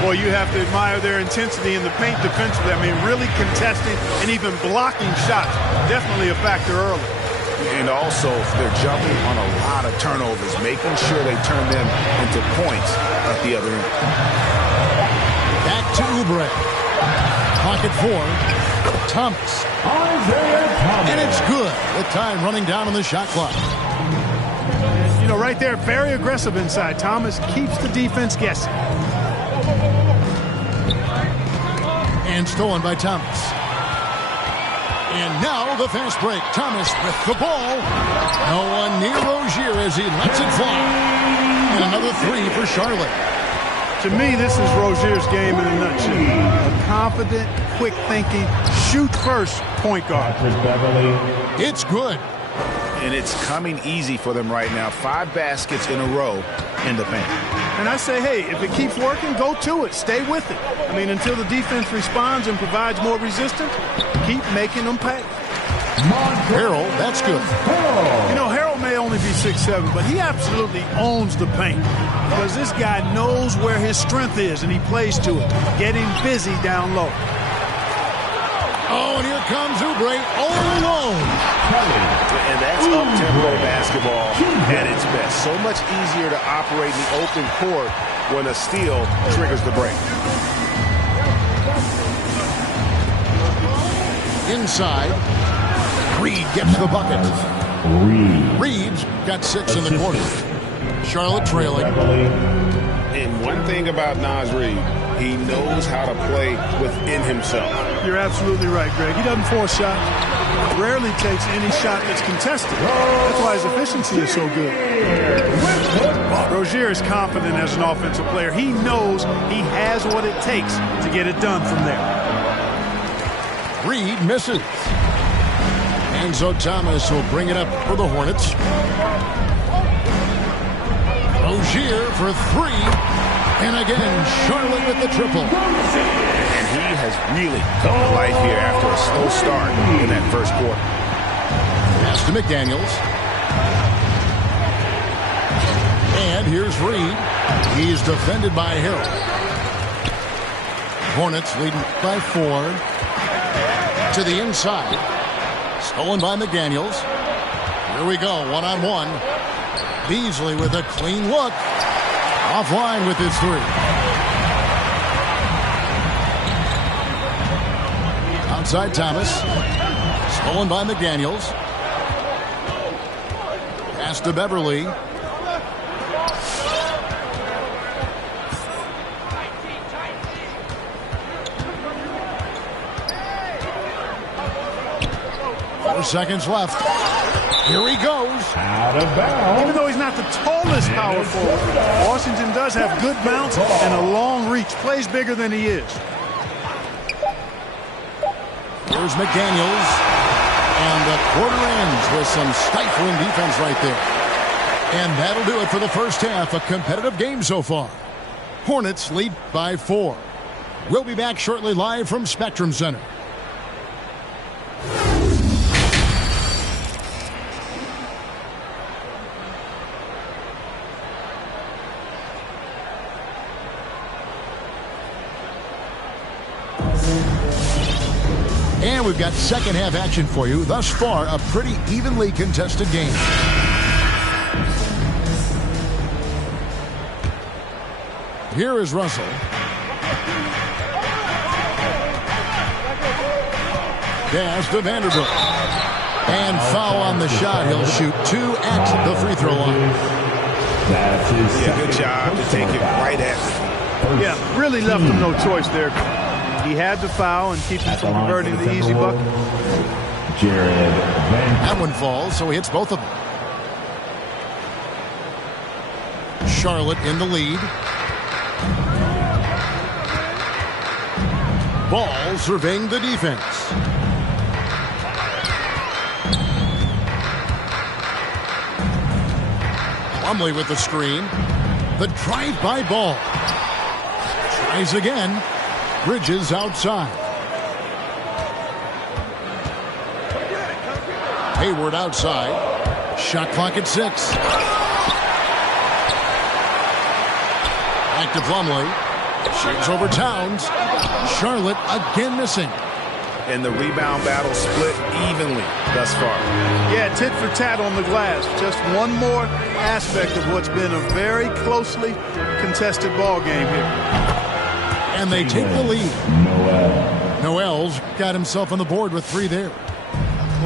Boy, you have to admire their intensity in the paint defensively. I mean, really contesting and even blocking shots. Definitely a factor early. And also, they're jumping on a lot of turnovers, making sure they turn them into points at the other end. Back to Oubre. Pocket 4. Thomas. And it's good. The time running down on the shot clock. You know, right there, very aggressive inside. Thomas keeps the defense guessing. And stolen by Thomas. And now the fast break. Thomas with the ball. No one near Rozier as he lets it fly. And another 3 for Charlotte. To me, this is Rozier's game in a nutshell. A confident, quick-thinking, shoot-first point guard. It's good. And it's coming easy for them right now. 5 baskets in a row in the paint. And I say, hey, if it keeps working, go to it. Stay with it. I mean, until the defense responds and provides more resistance, keep making them pay. Harrell, that's good. You know, Harrell may only be 6'7", but he absolutely owns the paint because this guy knows where his strength is, and he plays to it, getting busy down low. Oh, and here comes Oubre all alone. And that's up-tempo basketball at its best. So much easier to operate in the open court when a steal triggers the break. Inside, Reed gets the bucket. Reed's got 6 in the quarter. Charlotte trailing. And one thing about Naz Reid, he knows how to play within himself. You're absolutely right, Greg. He doesn't force shots. Rarely takes any shot that's contested. That's why his efficiency is so good. Rozier is confident as an offensive player. He knows he has what it takes to get it done from there. Reed misses. Enzo Thomas will bring it up for the Hornets. Rozier for 3. And again, Charlotte with the triple. And he has really come to life here after a slow start in that first quarter. Pass to McDaniels. And here's Reed. He's defended by Harrell. Hornets leading by 4. To the inside. Stolen by McDaniels. Here we go, one-on-one. Beasley with a clean look. Offline with his 3. Outside Thomas. Stolen by McDaniels. Pass to Beverly. Seconds left. Here he goes. Out of bounds. Even though he's not the tallest power forward, Washington does have good bounce and a long reach. Plays bigger than he is. Here's McDaniels. And the quarter ends with some stifling defense right there. And that'll do it for the first half. A competitive game so far. Hornets lead by 4. We'll be back shortly live from Spectrum Center. And we've got second half action for you. Thus far, a pretty evenly contested game. Here is Russell. Pass to Vanderbilt. And foul on the shot. He'll shoot 2 at the free throw line. Yeah, good job to take it right at him. Yeah, really left him no choice there. He had to foul and keep him from converting the easy bucket. That one falls, so he hits both of them. Charlotte in the lead. Ball surveying the defense. Plumlee with the screen. The drive-by ball. Tries again. Bridges outside. Hayward outside. Shot clock at 6. Back to Plumlee. Shoots over Towns. Charlotte again missing. And the rebound battle split evenly thus far. Yeah, tit for tat on the glass. Just one more aspect of what's been a very closely contested ball game here. And they take the lead. Noel's got himself on the board with 3 there.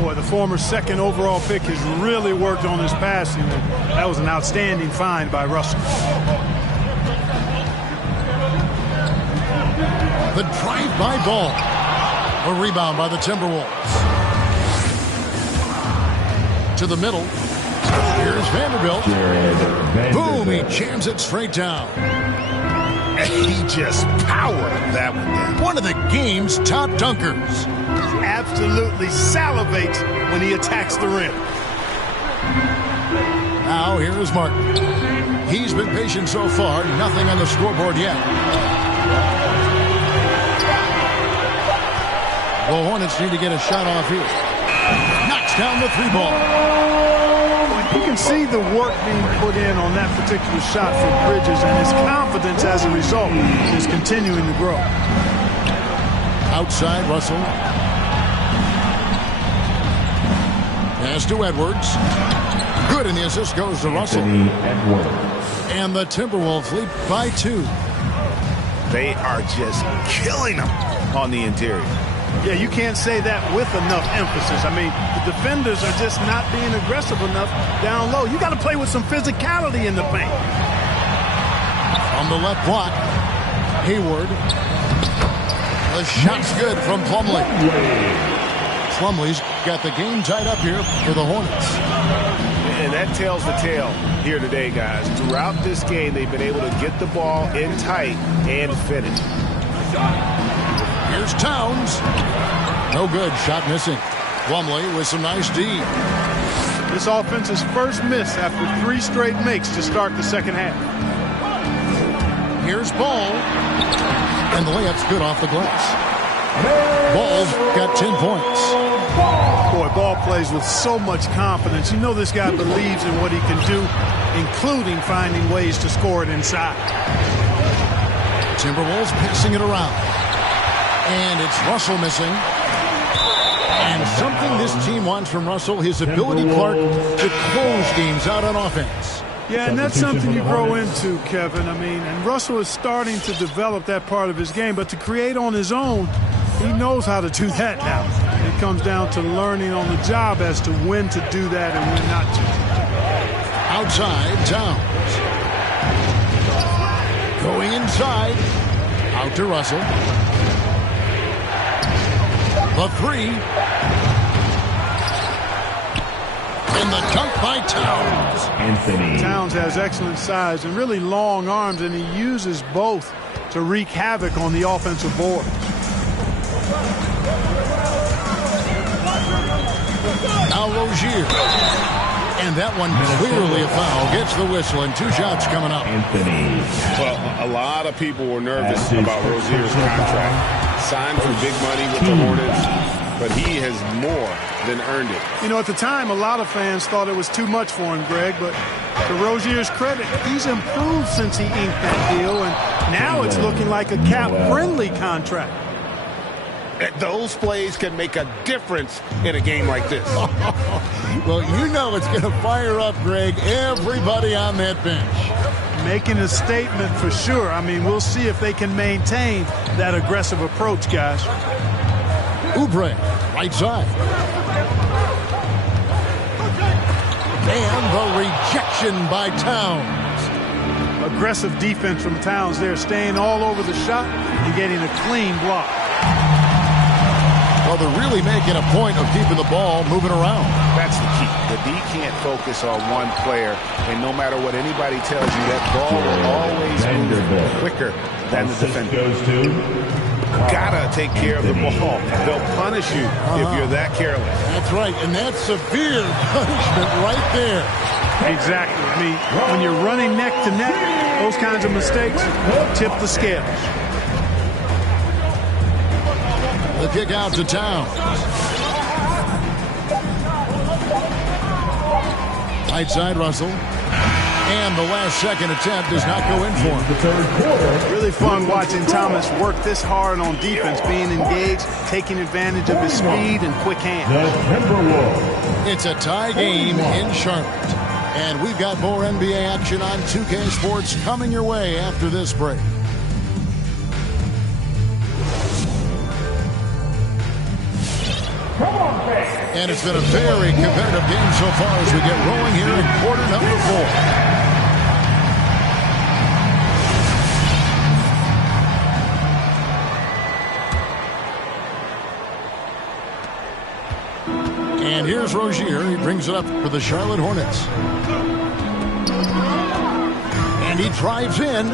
Boy, the former second overall pick has really worked on his passing. That was an outstanding find by Russell. The drive-by ball. A rebound by the Timberwolves. To the middle. Here's Vanderbilt. Boom, he jams it straight down. And he just powered that one down. One of the game's top dunkers. Absolutely salivates when he attacks the rim. Now here is Martin. He's been patient so far. Nothing on the scoreboard yet. The Hornets need to get a shot off here. Knocks down the 3 ball. You can see the work being put in on that particular shot for Bridges, and his confidence as a result is continuing to grow. Outside, Russell. Pass to Edwards. Good, and the assist goes to Russell. And the Timberwolves lead by 2. They are just killing them on the interior. Yeah, you can't say that with enough emphasis. I mean, the defenders are just not being aggressive enough down low. You got to play with some physicality in the paint. On the left block, Hayward. The shot's good from Plumlee. Plumlee's got the game tied up here for the Hornets. And that tells the tale here today, guys. Throughout this game, they've been able to get the ball in tight and finish. Here's Towns. No good. Shot missing. Plumlee with some nice D. This offense's first miss after 3 straight makes to start the second half. Here's Ball. And the layup's good off the glass. Ball's got 10 points. Boy, Ball plays with so much confidence. You know this guy believes in what he can do, including finding ways to score it inside. Timberwolves passing it around. And it's Russell missing. And something this team wants from Russell, his ability, Clark, to close games out on offense. Yeah, and that's something you grow into, Kevin. I mean, and Russell is starting to develop that part of his game, but to create on his own, he knows how to do that now. It comes down to learning on the job as to when to do that and when not to. Outside, Towns. Going inside. Out to Russell. The 3. And the dunk by Towns. Towns has excellent size and really long arms, and he uses both to wreak havoc on the offensive board. Now Rozier. And that one clearly a foul. Gets the whistle, and 2 shots coming up. Well, a lot of people were nervous about Rozier's contract. Signed for big money with the Hornets, but he has more than earned it. You know, at the time, a lot of fans thought it was too much for him, Greg, but to Rozier's credit, he's improved since he inked that deal, and now it's looking like a cap-friendly contract. Those plays can make a difference in a game like this. Well, you know it's going to fire up, Greg, everybody on that bench. Making a statement for sure. I mean, we'll see if they can maintain that aggressive approach, guys. Oubre, right side. And the rejection by Towns. Aggressive defense from Towns there, staying all over the shot and getting a clean block. Well, they're really making a point of keeping the ball moving around. That's the key. The D can't focus on one player, and no matter what anybody tells you, that ball will always move quicker than the defender. Gotta take care of the ball. They'll punish you if you're that careless. That's right, and that's severe punishment right there. Exactly. I mean, when you're running neck to neck, those kinds of mistakes tip the scales. The kick out to Towns. Right side, Russell. And the last second attempt does not go in for him. The third quarter. Really fun watching Thomas work this hard on defense, being engaged, taking advantage of his speed and quick hands. The Timberwolves. It's a tie game in Charlotte. And we've got more NBA action on 2K Sports coming your way after this break. And it's been a very competitive game so far as we get rolling here in quarter number 4. And here's Rozier. He brings it up for the Charlotte Hornets. And he drives in.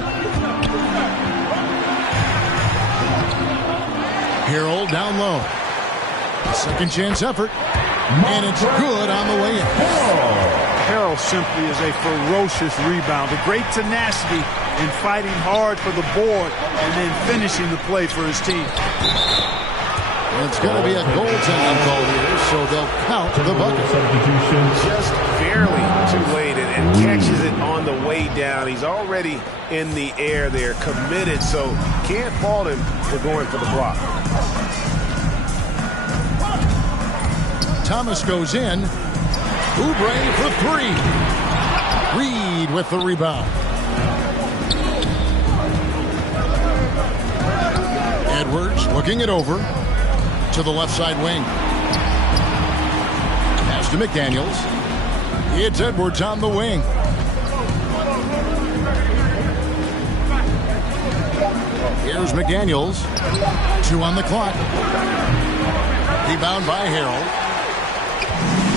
Harold down low. Second chance effort. And it's good on the way in. Harrell simply is a ferocious rebounder. Great tenacity in fighting hard for the board and then finishing the play for his team. It's going to be a goaltending call here, so they'll count the bucket. Just barely too late and catches it on the way down. He's already in the air there, committed, so can't fault him for going for the block. Thomas goes in. Oubre for three. Reed with the rebound. Edwards looking it over to the left side wing. Pass to McDaniels. It's Edwards on the wing. Here's McDaniels. 2 on the clock. Rebound by Harrell.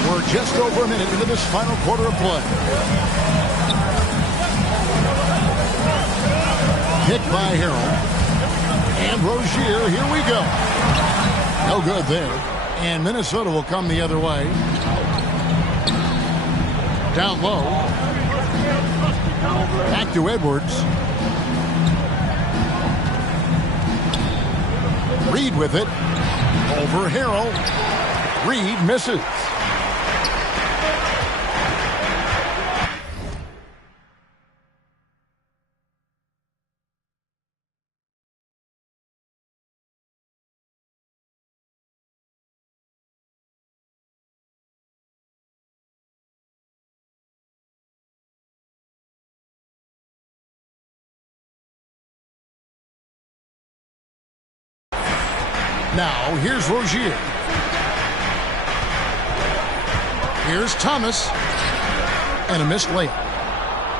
We're just over a minute into this final quarter of play. Pick by Harrell. And Rozier, here we go. No good there. And Minnesota will come the other way. Down low. Back to Edwards. Reed with it. Over Harrell. Reed misses. Now, here's Rozier. Here's Thomas. And a missed layup.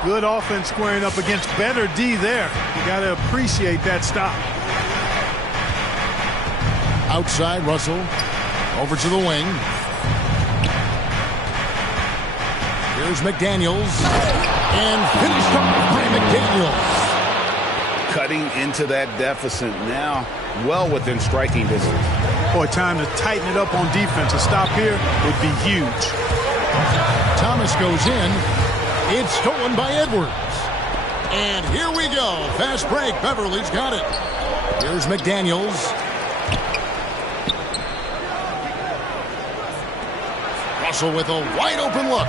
Good offense squaring up against better D there. You got to appreciate that stop. Outside, Russell. Over to the wing. Here's McDaniels. And finished off by McDaniels. Cutting into that deficit now, well within striking distance. Boy, time to tighten it up on defense. A stop here would be huge. Thomas goes in. It's stolen by Edwards. And here we go. Fast break. Beverly's got it. Here's McDaniels. Russell with a wide open look.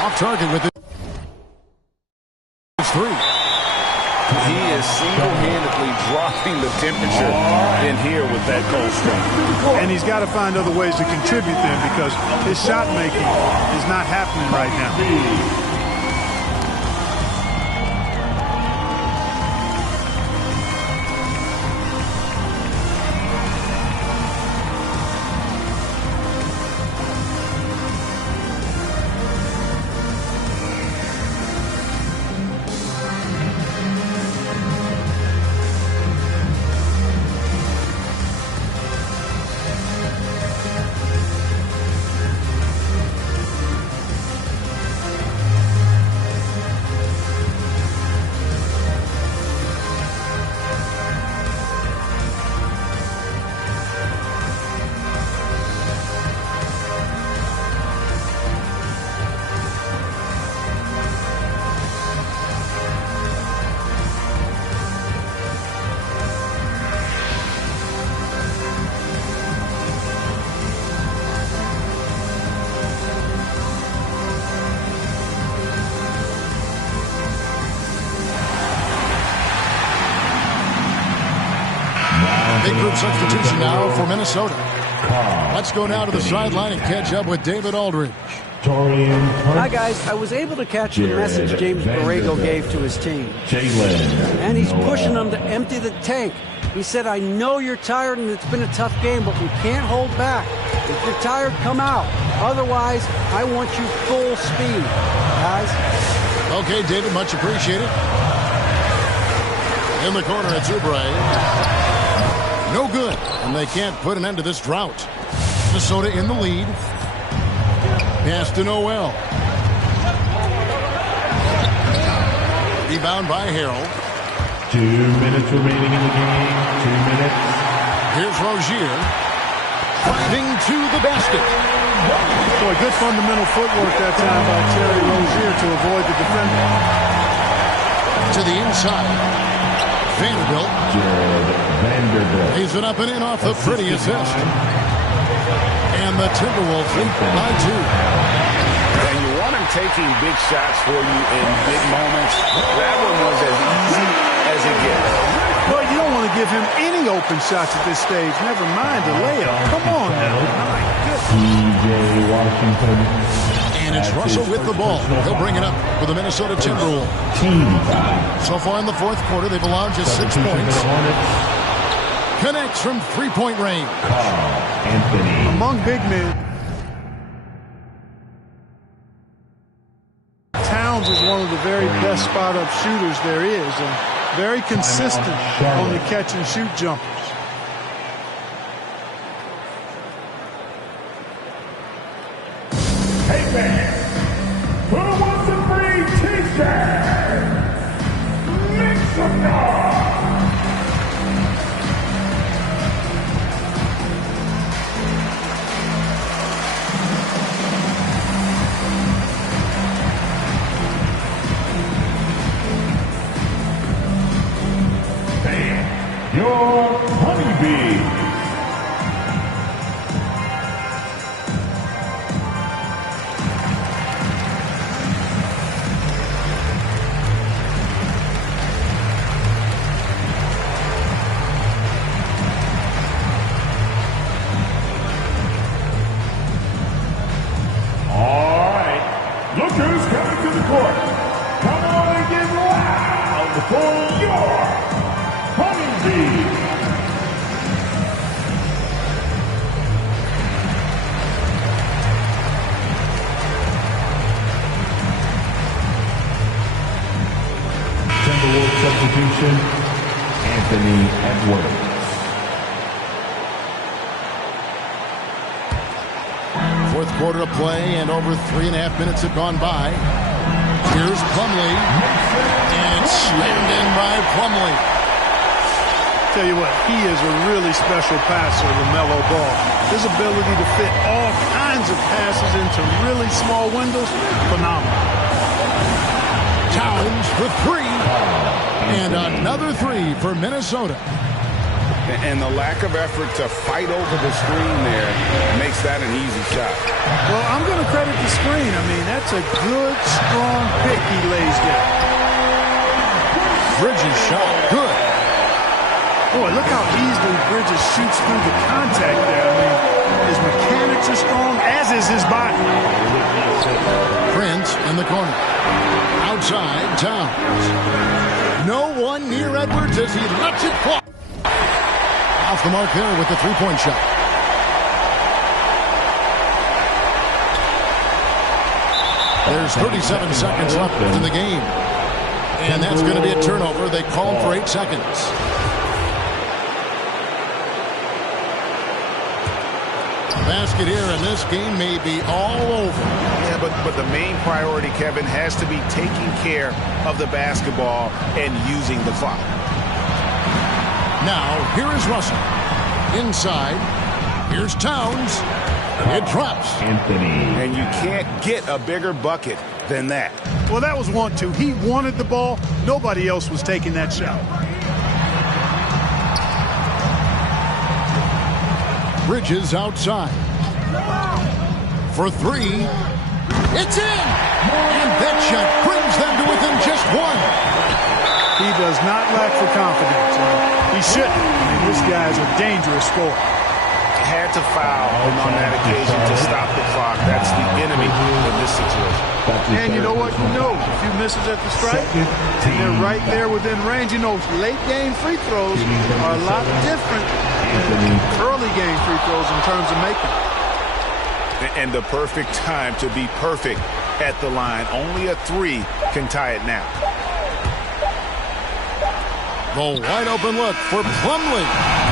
Off target with it. It's 3. He is single-handedly dropping the temperature in here with that cold streak. And he's got to find other ways to contribute then, because his shot making is not happening right now. Big group substitution now for Minnesota. Let's go now to the sideline and catch up with David Aldridge. Hi, guys. I was able to catch the message James Borrego gave to his team. And he's pushing them to empty the tank. He said, I know you're tired and it's been a tough game, but we can't hold back. If you're tired, come out. Otherwise, I want you full speed, guys. Okay, David, much appreciated. In the corner, it's Oubre. No good, and they can't put an end to this drought. Minnesota in the lead. Pass to Noel. Rebound by Harrell. 2 minutes remaining in the game. 2 minutes. Here's Rozier. Driving to the basket. Boy, good fundamental footwork that time by Terry Rozier to avoid the defender. To the inside. Vanderbilt. Lays it up and in off the pretty assist. And the Timberwolves lead by 2. And you want him taking big shots for you in big moments. That one was as easy as it gets. Well, you don't want to give him any open shots at this stage. Never mind the layup. Come on now. My goodness. Washington. And it's Russell with the ball. He'll bring it up for the Minnesota Timberwolves. So far in the fourth quarter, they've allowed just 6 points. Connects from three-point range. Among big men, Towns is one of the very best spot-up shooters there is, and very consistent on the catch-and-shoot jumpers. Hey fans, who wants a free t-shirt? Make some noise! Your honeybee. All right, look who's coming to the court. Come on and get loud for your honeybee. Timberwolves substitution, Anthony Edwards. Fourth quarter of play, and over 3.5 minutes have gone by. Here's Plumlee, and it's slammed in by Plumlee. Tell you what, he is a really special passer, LaMelo Ball. His ability to fit all kinds of passes into really small windows, phenomenal. Towns for 3, and another 3 for Minnesota. And the lack of effort to fight over the screen there makes that an easy shot. Well, I'm going to credit the screen. I mean, that's a good, strong pick he lays there. Bridges shot, good. Boy, look how easily Bridges shoots through the contact there. I mean, his mechanics are strong, as is his body. Prince in the corner. Outside, Towns. No one near Edwards as he lets it fly. Off the mark there with the three-point shot. There's 37 seconds left in the game. And that's going to be a turnover. They call him for 8 seconds. Basket here, and this game may be all over. Yeah, but the main priority, Kevin, has to be taking care of the basketball and using the clock. Now, here is Russell. Inside. Here's Towns. It drops. Anthony. And you can't get a bigger bucket than that. Well, that was 1-2. He wanted the ball. Nobody else was taking that shot. Bridges outside. For 3. It's in! And that shot brings them to within just 1. He does not lack for confidence. He shouldn't. I mean, this guy's a dangerous scorer. Had to foul on that occasion to stop the clock. That's the enemy in this situation. And you know what? He knows a few misses at the stripe, and they're right there within range. You know, late game free throws are a lot different than early game free throws in terms of making. And the perfect time to be perfect at the line. Only a 3 can tie it now. The wide open look for Plumlee.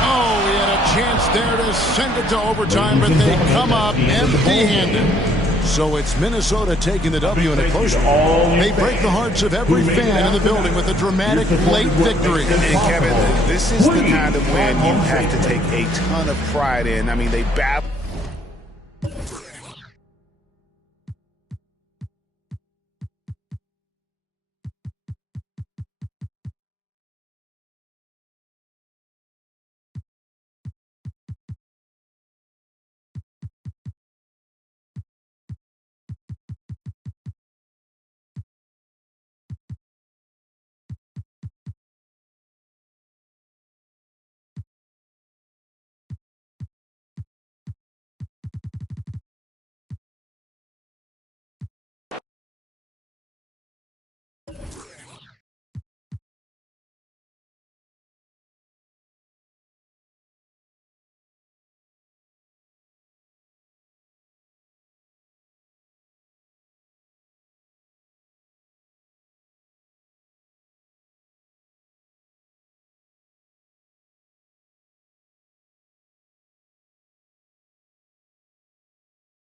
Oh, he had a chance there to send it to overtime, but they come up empty-handed. So it's Minnesota taking the W in a close one. They break the hearts of every fan in the building with a dramatic late victory. And Kevin, this is the kind of win you have to take a ton of pride in. I mean, they battle.